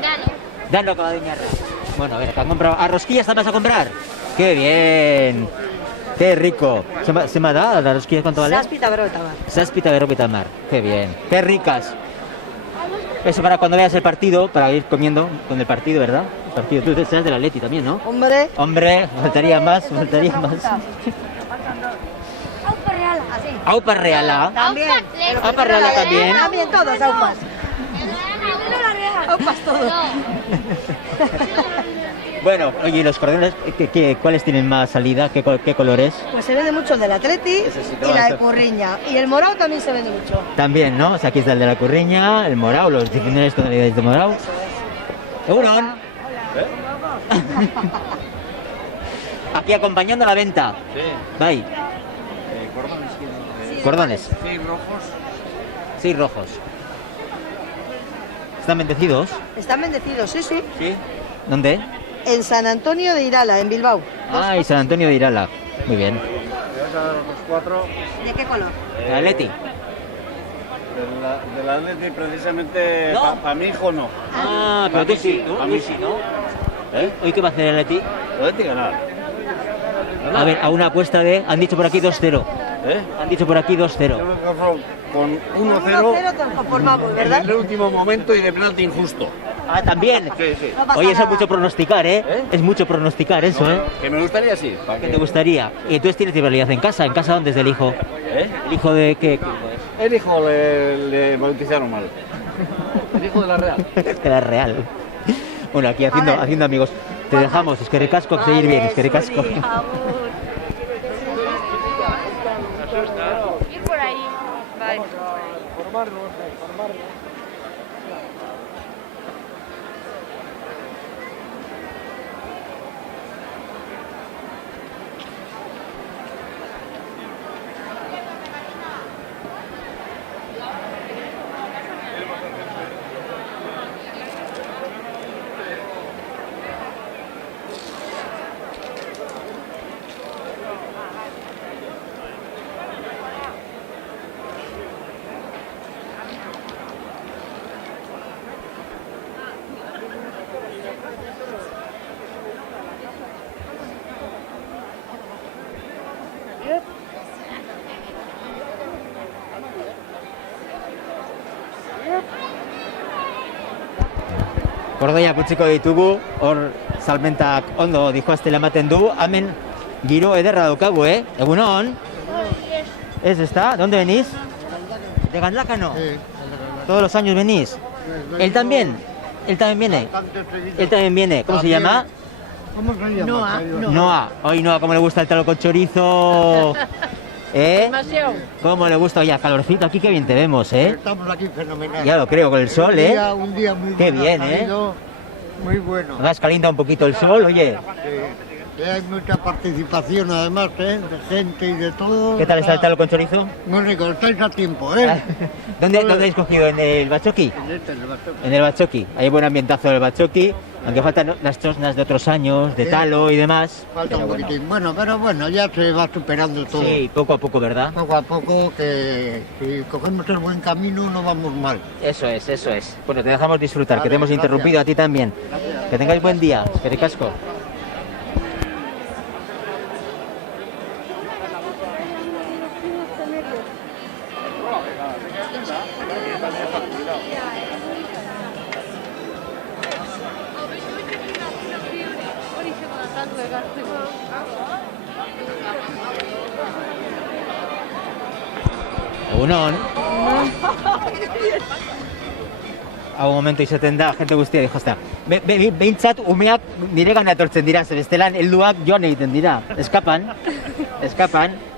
Dano. Dano que Abadiñarra. Bueno, a ver, ¿te han comprado? ¿A rosquillas te vas a comprar? ¡Qué bien! ¡Qué rico! ¿Se me da las rosquillas cuánto vale? Zazpita berrogetamar. Zazpita berrogetamar. ¡Qué bien! ¡Qué ricas! Eso para cuando veas el partido, para ir comiendo con el partido, ¿verdad? El partido. Tú serás del Atleti también, ¿no? Hombre. Hombre, faltaría más. Aupa Reala. También. Aupa Reala también. También todos aupas. Aupas todos. Bueno, oye, ¿y los cordones, cuáles tienen más salida? ¿Qué colores? Pues se vende mucho el de la Atleti y la de Curriña. Y el morado también se vende mucho. También, ¿no? O sea, aquí está el de la Curriña, el morado, los 19 tonalidades de morado. ¡Egunon! Aquí acompañando la venta. Sí. Bye. Cordones. 6 rojos. 6 rojos. ¿Están bendecidos? Están bendecidos, sí, sí. Sí. ¿Dónde? En San Antonio de Irala, en Bilbao. Ah, y San Antonio de Irala. Muy bien. ¿Me vas a dar los 4? ¿De qué color? ¿El Atleti? Del Atleti precisamente para mi hijo no. Ah, pero tú sí, ¿no? A mí sí, ¿no? ¿Hoy qué va a hacer el Atleti? El Atleti ganar. A ver, a una apuesta de... Han dicho por aquí 2-0. Han dicho por aquí 2-0. Con 1-0 nos conformamos, ¿verdad? en el último momento y de penalti injusto. Ah, también. Sí, sí. Oye, eso es mucho pronosticar, ¿eh? Es mucho pronosticar eso, ¿eh? Que me gustaría sí. ¿Qué te gustaría? Y entonces tienes rivalidad en casa. ¿En casa dónde es del hijo? ¿El hijo de qué? El hijo le bautizaron mal. El hijo de la Real. De la Real. Bueno, aquí haciendo amigos. Te dejamos, es que recasco, seguir bien, es que recasco. Ir por ahí. Vale. Kordoiak utziko ditugu, hor salmentak ondo dijoaztela ematen du, hemen giro ederra daukagu, Egunon? ¿Es esta? ¿Dónde venís? ¿De Gandlácano? ¿Todos los años venís? ¿Él también? ¿Él también viene? Él también viene. ¿Cómo se llama? ¿Cómo se llama? Noa. Hoy Noa, ¿cómo le gusta el talo con chorizo? Demasiado. ¿Cómo le gusta? Oye, calorcito aquí, qué bien te vemos, Estamos aquí fenomenal. Ya lo creo, con el sol, Un día muy Qué bueno, bien, ha salido muy bueno. Además calienta un poquito el sol, oye. Sí, hay mucha participación además, de gente y de todo. ¿Qué tal está el talo con chorizo? Muy rico, estáis a tiempo, ¿Dónde habéis cogido? ¿En el Bachoqui? En el Bachoqui. Hay buen ambientazo en el Bachoqui, aunque faltan las chosnas de otros años, de talo y demás. Falta un poquitín. Bueno, pero bueno, ya se va superando todo. Sí, poco a poco, ¿verdad? Poco a poco, que si cogemos el buen camino no vamos mal. Eso es, eso es. Bueno, te dejamos disfrutar, Vale, que te hemos gracias. interrumpido a ti también. Que tengáis buen día, que ricasco. Egunon. Hau momentu izaten da, jente guztia dijo, ezta. Behintzat umeak niregana etortzen dira, zer bestelan helduak joan egiten dira. Eskapan.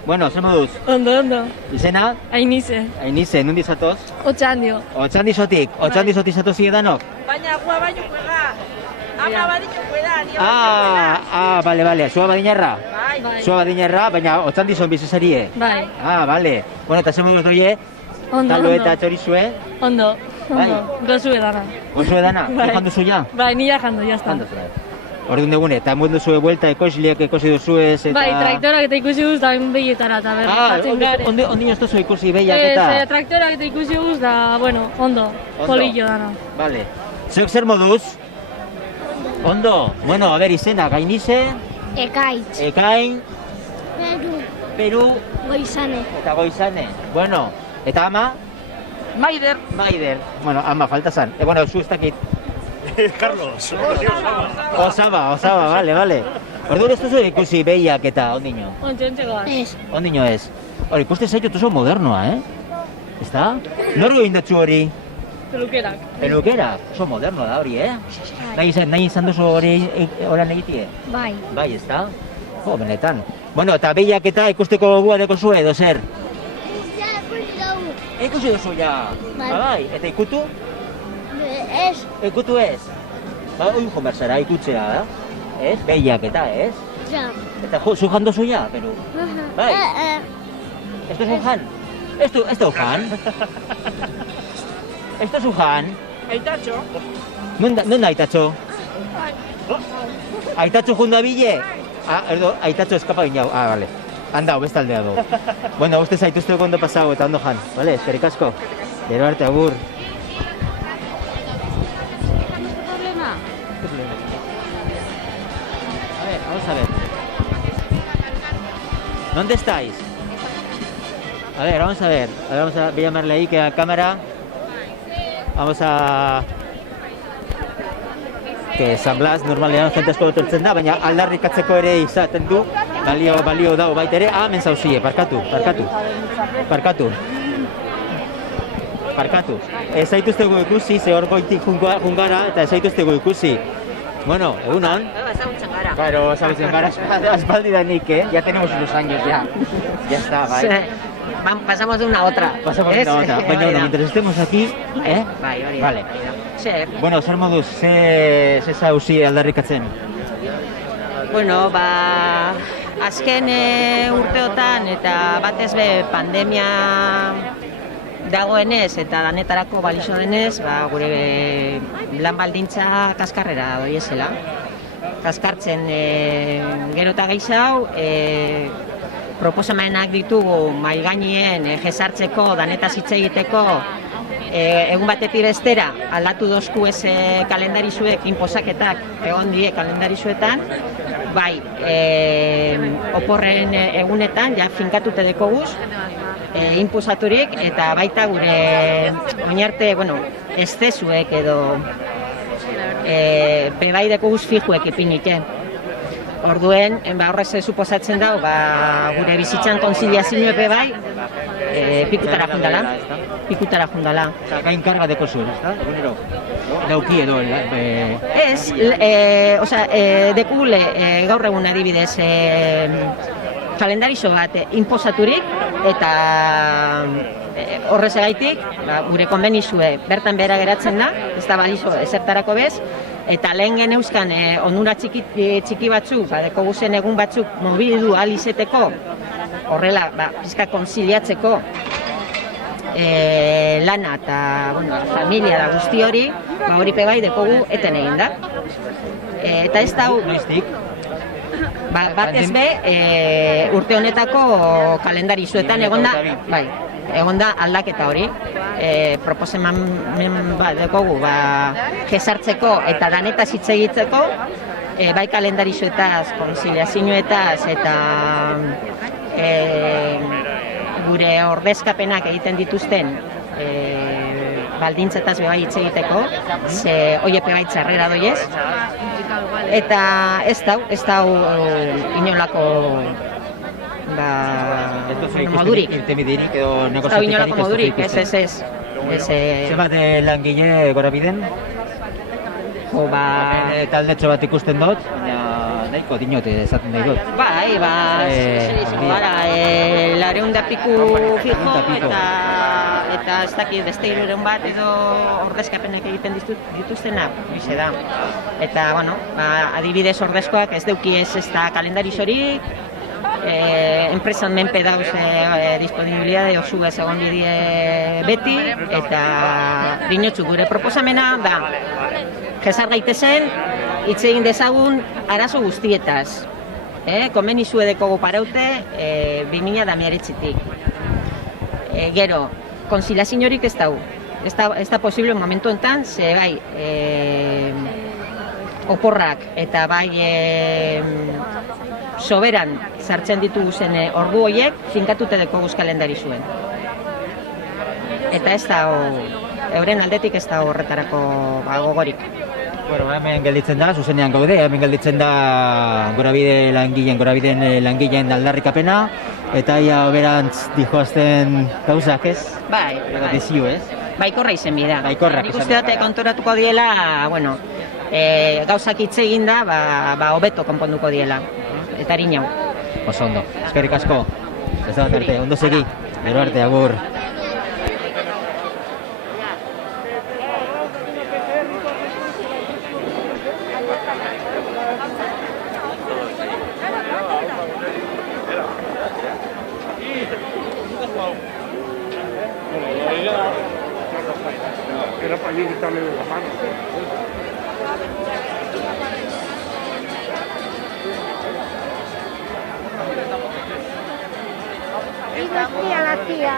Bueno, zer moduz? Ondo. Izena? Ainize. Ainize, nundi zatoz? Otxandio. Otxandizotik zatoz ziedanok? Baina gua baino juega. Ama baditxo juega. Bale, zua badiñarra? Bai. Zua badiñarra, baina otxandizon bizizarie? Bai. Bale. Bueno, eta zer moduz doie? Talo eta txorizue? Ondo. Bai. Gozu edana. Gozu edana? Bai. Jan duzu ja? Bai, nila jando, jazta. Orduan degune, eta muen duzue buelta ekosiliak ekosi duzuez eta... Bai, traktorak eta ikusi guz da behietara eta batzen gare. Ondino ez duzu ikusi behiak eta... Traktorak eta ikusi guz da, bueno, ondo. Polillo dana. Vale. Zeuk zer moduz? Ondo. Bueno, a ber, izena, Gainize... Ekaitz. Ekain... Peru... Goizane. Eta Goizane. Bueno, eta ama? Maider. Bueno, ama, falta zan. Bueno, zu ez dakit. Carlos. Osaba, vale. Orduan ez duzu ikusi behiak eta ondino? Ontxontxegoa. Ondino ez. Hori, ikusten zaitu oso modernoa, Ez da? Norgo indatzu hori? Pelukerak. Pelukera? Oso moderno da hori, Nahi izan duzu hori horan egitie? Bai. Bai, ez da? Jo, benetan. Bueno, eta behiak eta ikusteko gogua deko zu edo zer? Ikusi duzu ja? Bai. Eta ikutu? Ez. Ikutu ez? Ba, hori konversara ikutzea, da? Ez? Behiak eta, ez? Ja. Eta zu jan duzu ja, Peru? Bai. Ez duzu jan? Ez du jan? Ez duzu jan? Aitatxo. Non da Aitatxo? Aitatxo junda bile? Aitatxo eskapa ginau. Bale. Handau, bestaldea du. Bueno, uste zaituzte ondo pasau eta ondo jan. Bale, eskerrik asko. Gero arte, agur. A ver, vamos a ver. ¿Dónde estáis? A ver, vamos a ver. Voy a llamarle ahí que a cámara. Vamos a... Que San Blas normalean jente asko etortzen da, baina aldarrikatzeko ere izaten du. Balio dago baita ere. Hemen zauzie, barkatu. Ez zaituztegu ikusi, ze hor goitik jungara eta ez zaituztegu ikusi. Bueno, egunon. Claro, ezagutzen gara, aspaldi da nik, Ya tenemos unos años ya. Ya está, bai. Pasamos de una a otra. Baina, mientras estemos aquí, Bai. Vale. Bueno, zer moduz, ze zauzi aldarrikatzen? Bueno, azken urteotan eta batez be pandemia dagoenez eta danetarako balixo denez, gure lan baldintza kaskarrera doiezela. Kaskartzen gero eta gehiago, proposamenak ditugu mahai gainien jesartzeko, danetaz hitz egiteko, egun batetik bestera aldatu dozku ez kalendarizuek, inposaketak egon die kalendarizuetan, bai, oporren egunetan, ja finkatute dekoguz, inposaturik, eta baita gure oinarte, ez dezuek edo bebai dekoguz fijuek ipinike. Orduen, horrez suposatzen dago, gure bizitzan konziliazio bai, pikutara jundala. Gain karga deko zuen, ez da? Egunero? Dauki edo, Ez, dekugule gaur egun adibidez kalendarizo bat inposaturik, eta horrezagaitik, gure konbenizue bertan behera geratzen da, ez da balizo ezertarako bez, eta lehen geneuzkan onura txiki batzuk, deko guzen egun batzuk mobildu ahal izeteko, horrela, pizka konziliatzeko lana eta familia da guzti hori, hori pegai dekogu eten egin da. Eta ez da batez be, urte honetako kalendarizuetan egon da aldaketa hori. Proposamen dekogu jesartzeko eta danetaz hitz egiteko, bai kalendarizuetaz, konziliazioetaz eta gure ordezkapenak egiten dituzten baldintzetaz bebai hitz egiteko, ze oie pebai txarrera doiez, eta ez dau inolako modurik. Ez dau inolako modurik, ez. Zebat langile gora biden? Taldetxo bat ikusten dut, nahiko dinote esaten nahi dut. Bai, lareun da piku fijo eta ez dakit beste iruren bat edo ordezkapenak egiten dituztenak, bize da. Eta, adibidez ordezkoak ez deuki ez da kalendarizorik, enpresan menpe dauz disponibilidade osu ez egon bidie beti, eta dinotzu gure proposamena da jesar gaitezen, hitz egin dezagun arazo guztietaz. Konbenizue dekogu paraute 2019-tik. Gero, konziliaziorik ez dau. Ez da posible momentu enten, ze bai oporrak eta bai soberan sartzen ditugu zen ordu horiek finkatute dekoguz kalendari zuen. Eta ez da, euren aldetik ez da horretarako gogorik. Hemen gelditzen da, zuzenean gaude, hemen gelditzen da gorabideen langileen aldarrikapena, eta ia oberantz dijoazten gauzak ez? Bai. Dizio ez? Baikorra izen bida. Baikorrak Nik izan uste dute konturatuko diela, bueno, gauzak hitz egin da, hobeto konponduko diela. Eta harin hau. Oso ondo, eskerrik asko. Ez da bat arte, ondo segi. Gero arte, agur. Era para yo quitarle de la mano. La tía.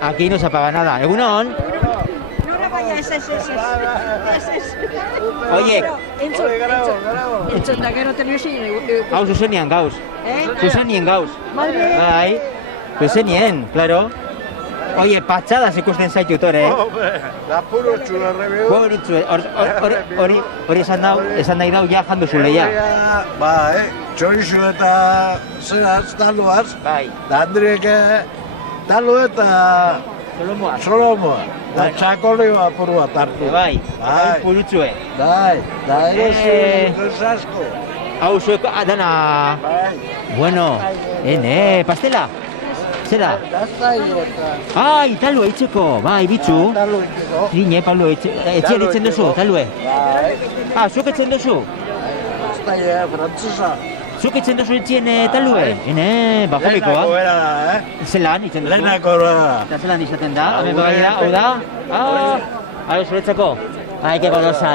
Aquí no se apaga nada. ¿Egunon? No vaya, ese. Oye. Entzun da gero telebizin. Hau zuzenien gauz. Zuzenien gauz. Madre. Bai. Zuzenien, claro. Oye, patxadas ikusten zaitut hori, Da puro txula rebeo. Hori esan nahi dau ja jandu zuleia. Ba, txorizu eta zeraz, taloaz. Bai. Da Andriek talo eta Solomoa. Da txakolri apuru bat hartu. Bai, purutzue. Bai, da erosu asko. Hau zuek dana... Bueno, pastela? Zera? Ai, talue itxeko, bai, bitxu. Talue itxeko. Dine, Pablo, etxean itzen duzu, talue. Bai. Zuek itzen duzu? Pastela, frantzuza. Zuek itzen duzu etxean talue? Bajomikoa. Lehenako era da, Zelan itzen duzu? Lehenako era da. Eta zelan izaten da? Hemen bagaila, hau da? Hau zuretzako? Ai, que golosa,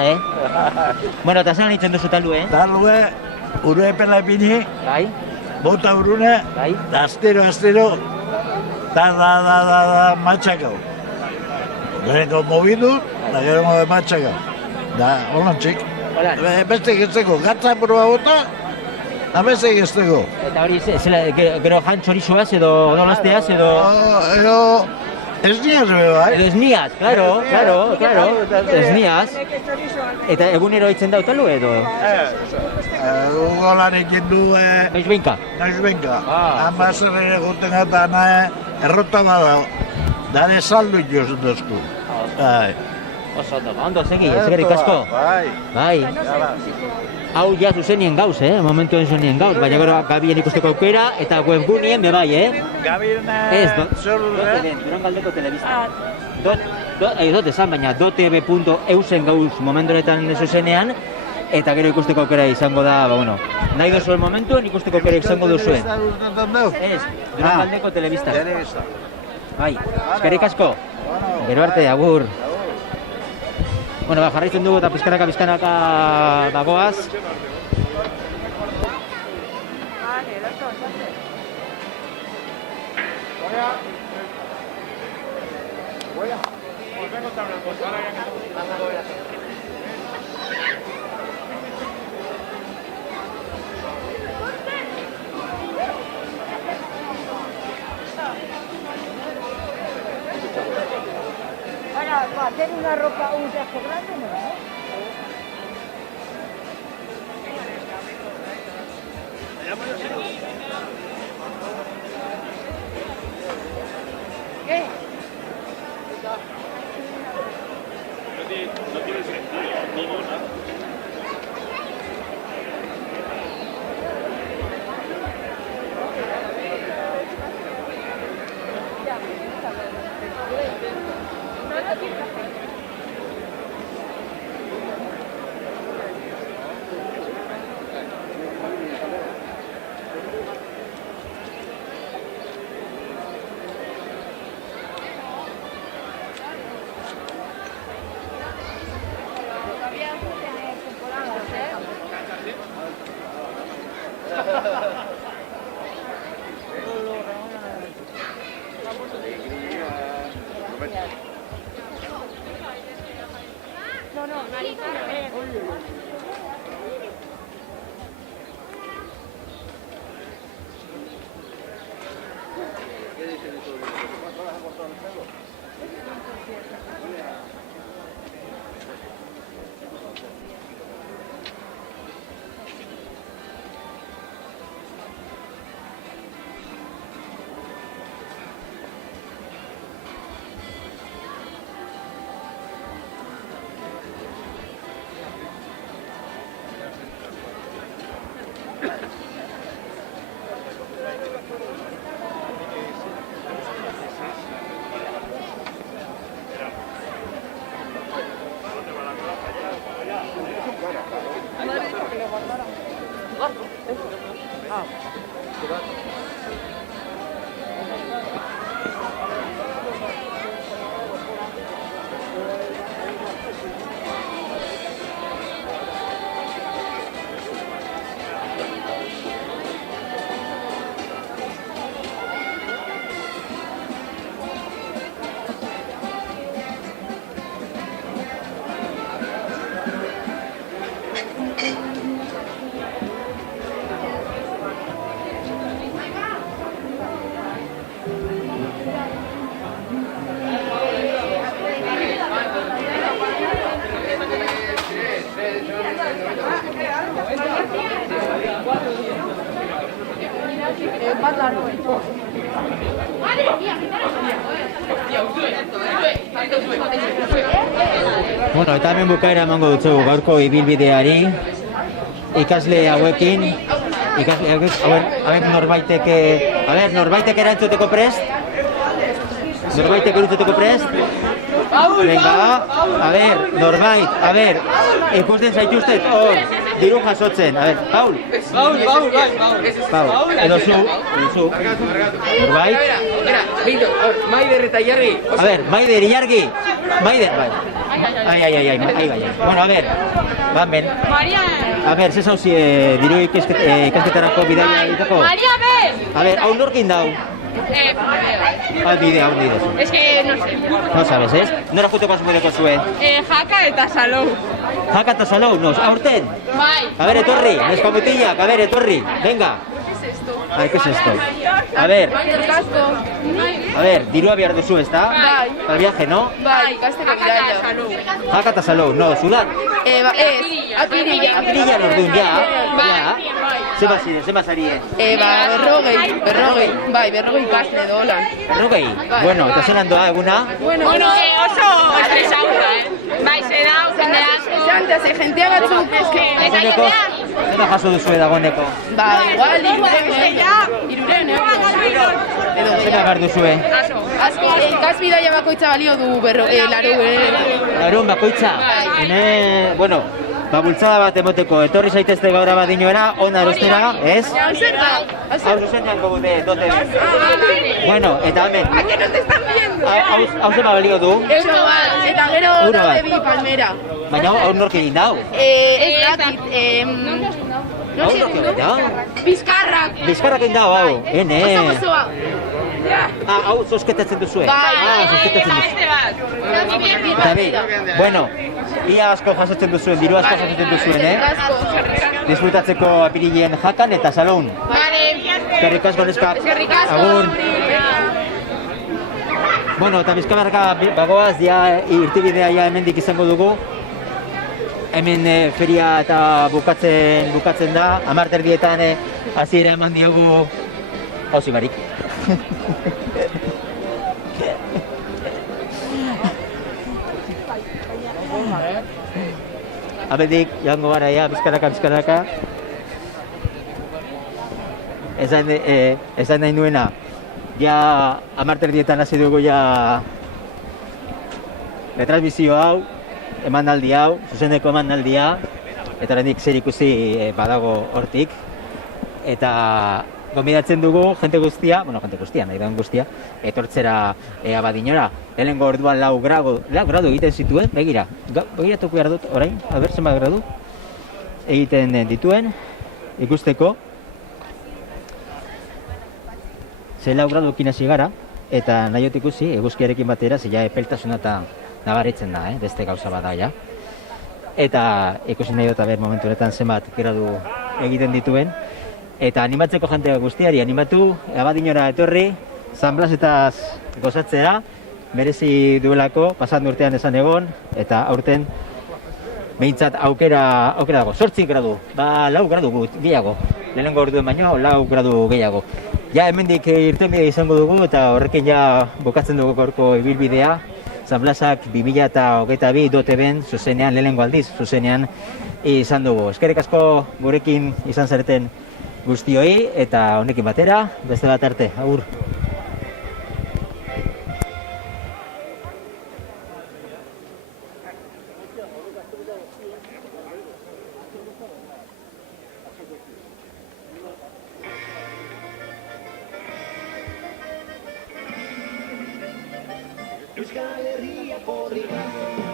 Bueno, eta zelan itzen duzu talue? Talue, ure pela epini. Bai. Bota urune. Bai. Da astero. Da matxakau. Gero mobidu, da gero matxakau. Da, holan txik. Beste getzeko, gatza proba bota, da beste getzeko. Eta hori, gero jan txorizoaz edo odolazteaz edo... Esniaz bebe bai. Edo esniaz, claro. Esniaz. Eta egunero itzen dau talu edo? Golan egin du... Noizbenka? Noizbenka. Amazaren egoten eta errota bada. Da de saldu inozen dozku. Oso ondo, segi, eskerrik asko. Bai. Hau ja zuzenien gauz, momentuen zuzenien gauz, baina gero Gabien ikusteko aukera eta webgunien bebai, Gabien... Ez, Durangaldeko telebista. Dot esan, baina dotv.eusen gauz momentoretan zuzenean, eta gero ikusteko aukera izango da, nahi duzuen momentuen ikusteko aukera izango duzuen. Ez, Durangaldeko telebista. Bai, eskerrik asko. Gero arte, agur. Bueno, jarraitzen dugu eta pizkanaka dagoaz. Para hacer una ropa, un traje grande, ¿no? ¿Qué? No tiene sentido, todo nada. Bueno, eta hemen bukaera emango dutzugu gaurko ibilbideari, ikasle hauekin, norbaitek erantzuteko prest? Norbaitek erantzuteko prest? Venga, norbait, ikusten zaituztet, diru jasotzen, Paul, edo zu, norbait? Maider eta Jarri. Maider, Ilargi, Maider, bai. Bueno, ben. Ze zauzi diru ikasketarako bidaia egiteko? Maria, ben! Hau norkin dau? Hau dide. Es que no sé. No sabes, ez? Nora juteko zumudeko zuen? Jaka eta salou. Jaka eta salou, aurten? Bai. Etorri, neskomutilak, etorri, venga. ¿Qué es esto? Dirua behar duzu, ez da? Bai. Para viaje, no? Bai, ikasteko bidaia. Jaka eta salou, zulat? Apirilan orduan, ja. Zema zarien? Berrogei ikasle dolan. Berrogei? Bueno, eta zelan doa eguna? Bueno, oso estresauta, Bai, zedau, jende asko. Jentea batzuk. Zena jaso duzu dagoeneko? Igual, iruren, Zena behar duzue? Asko, ikasbidaia bakoitza balio du Larun bakoitza? Bueno, bultzada bat emoteko, etorri zaitezte gaur abadinoera, ona erostera, ez? Hau zuzenean gogude, dote. Bueno, eta hemen. Hau zema balio du? Euro bat, eta gero dote bi palmera. Baina hau nork egin dau? Ez dakit, hau nork egin dau? Bizkarrak egin dau, hau? Oso. Hau zosketatzen duzue? Zosketatzen duzue. Eta bi, bueno, ia asko jasotzen duzuen, diru asko jasotzen duzuen, disfrutatzeko apirilen jakan eta salon. Eskerrik asko, neskak. Agur. Bueno, eta bizkabarka bagoaz, irtibidea hemendik izango dugu. Hemen feria eta bukatzen da, 10:00 hasiera eman diogu hauzi barik. Abedik, joango gara ya, bizkaraka. Esan nahi nuena, ja 10:00 hasi dugu ja retransmisio hau, emanaldi hau, zuzeneko emanaldia, eta oraindik zer ikusi badago hortik. Eta gonbidatzen dugu jente guztia, nahi dagoen guztia, etortzera abadinora. Lehenengo orduan 4 gradu egiten zituen, begiratuko behar dut orain, zenbat gradu egiten dituen, ikusteko. 4 graduekin hasi gara, eta nahiot ikusi, eguzkiarekin batera, zela epeltasuna eta nabaritzen da, beste gauza bada, ja. Eta ikusi nahi dut momentu honetan zenbat gradu egiten dituen. Eta animatzeko jante guztiari animatu, abadinora etorri, San Blasetaz gozatzea, merezi duelako, pasan urtean esan egon, eta aurten behintzat aukera dago, 8 gradu, 4 gradu gehiago, lehenengo orduen baino 4 gradu gehiago. Ja hemendik irtenbidea izango dugu eta horrekin ja bukatzen dugu gaurko ibilbidea. San Blasak 2022 doteben zuzenean, lehenengo aldiz zuzenean izan dugu. Eskerrik asko gurekin izan zareten guztioi eta honekin batera, beste bat arte, agur. Euskal Herria korrika.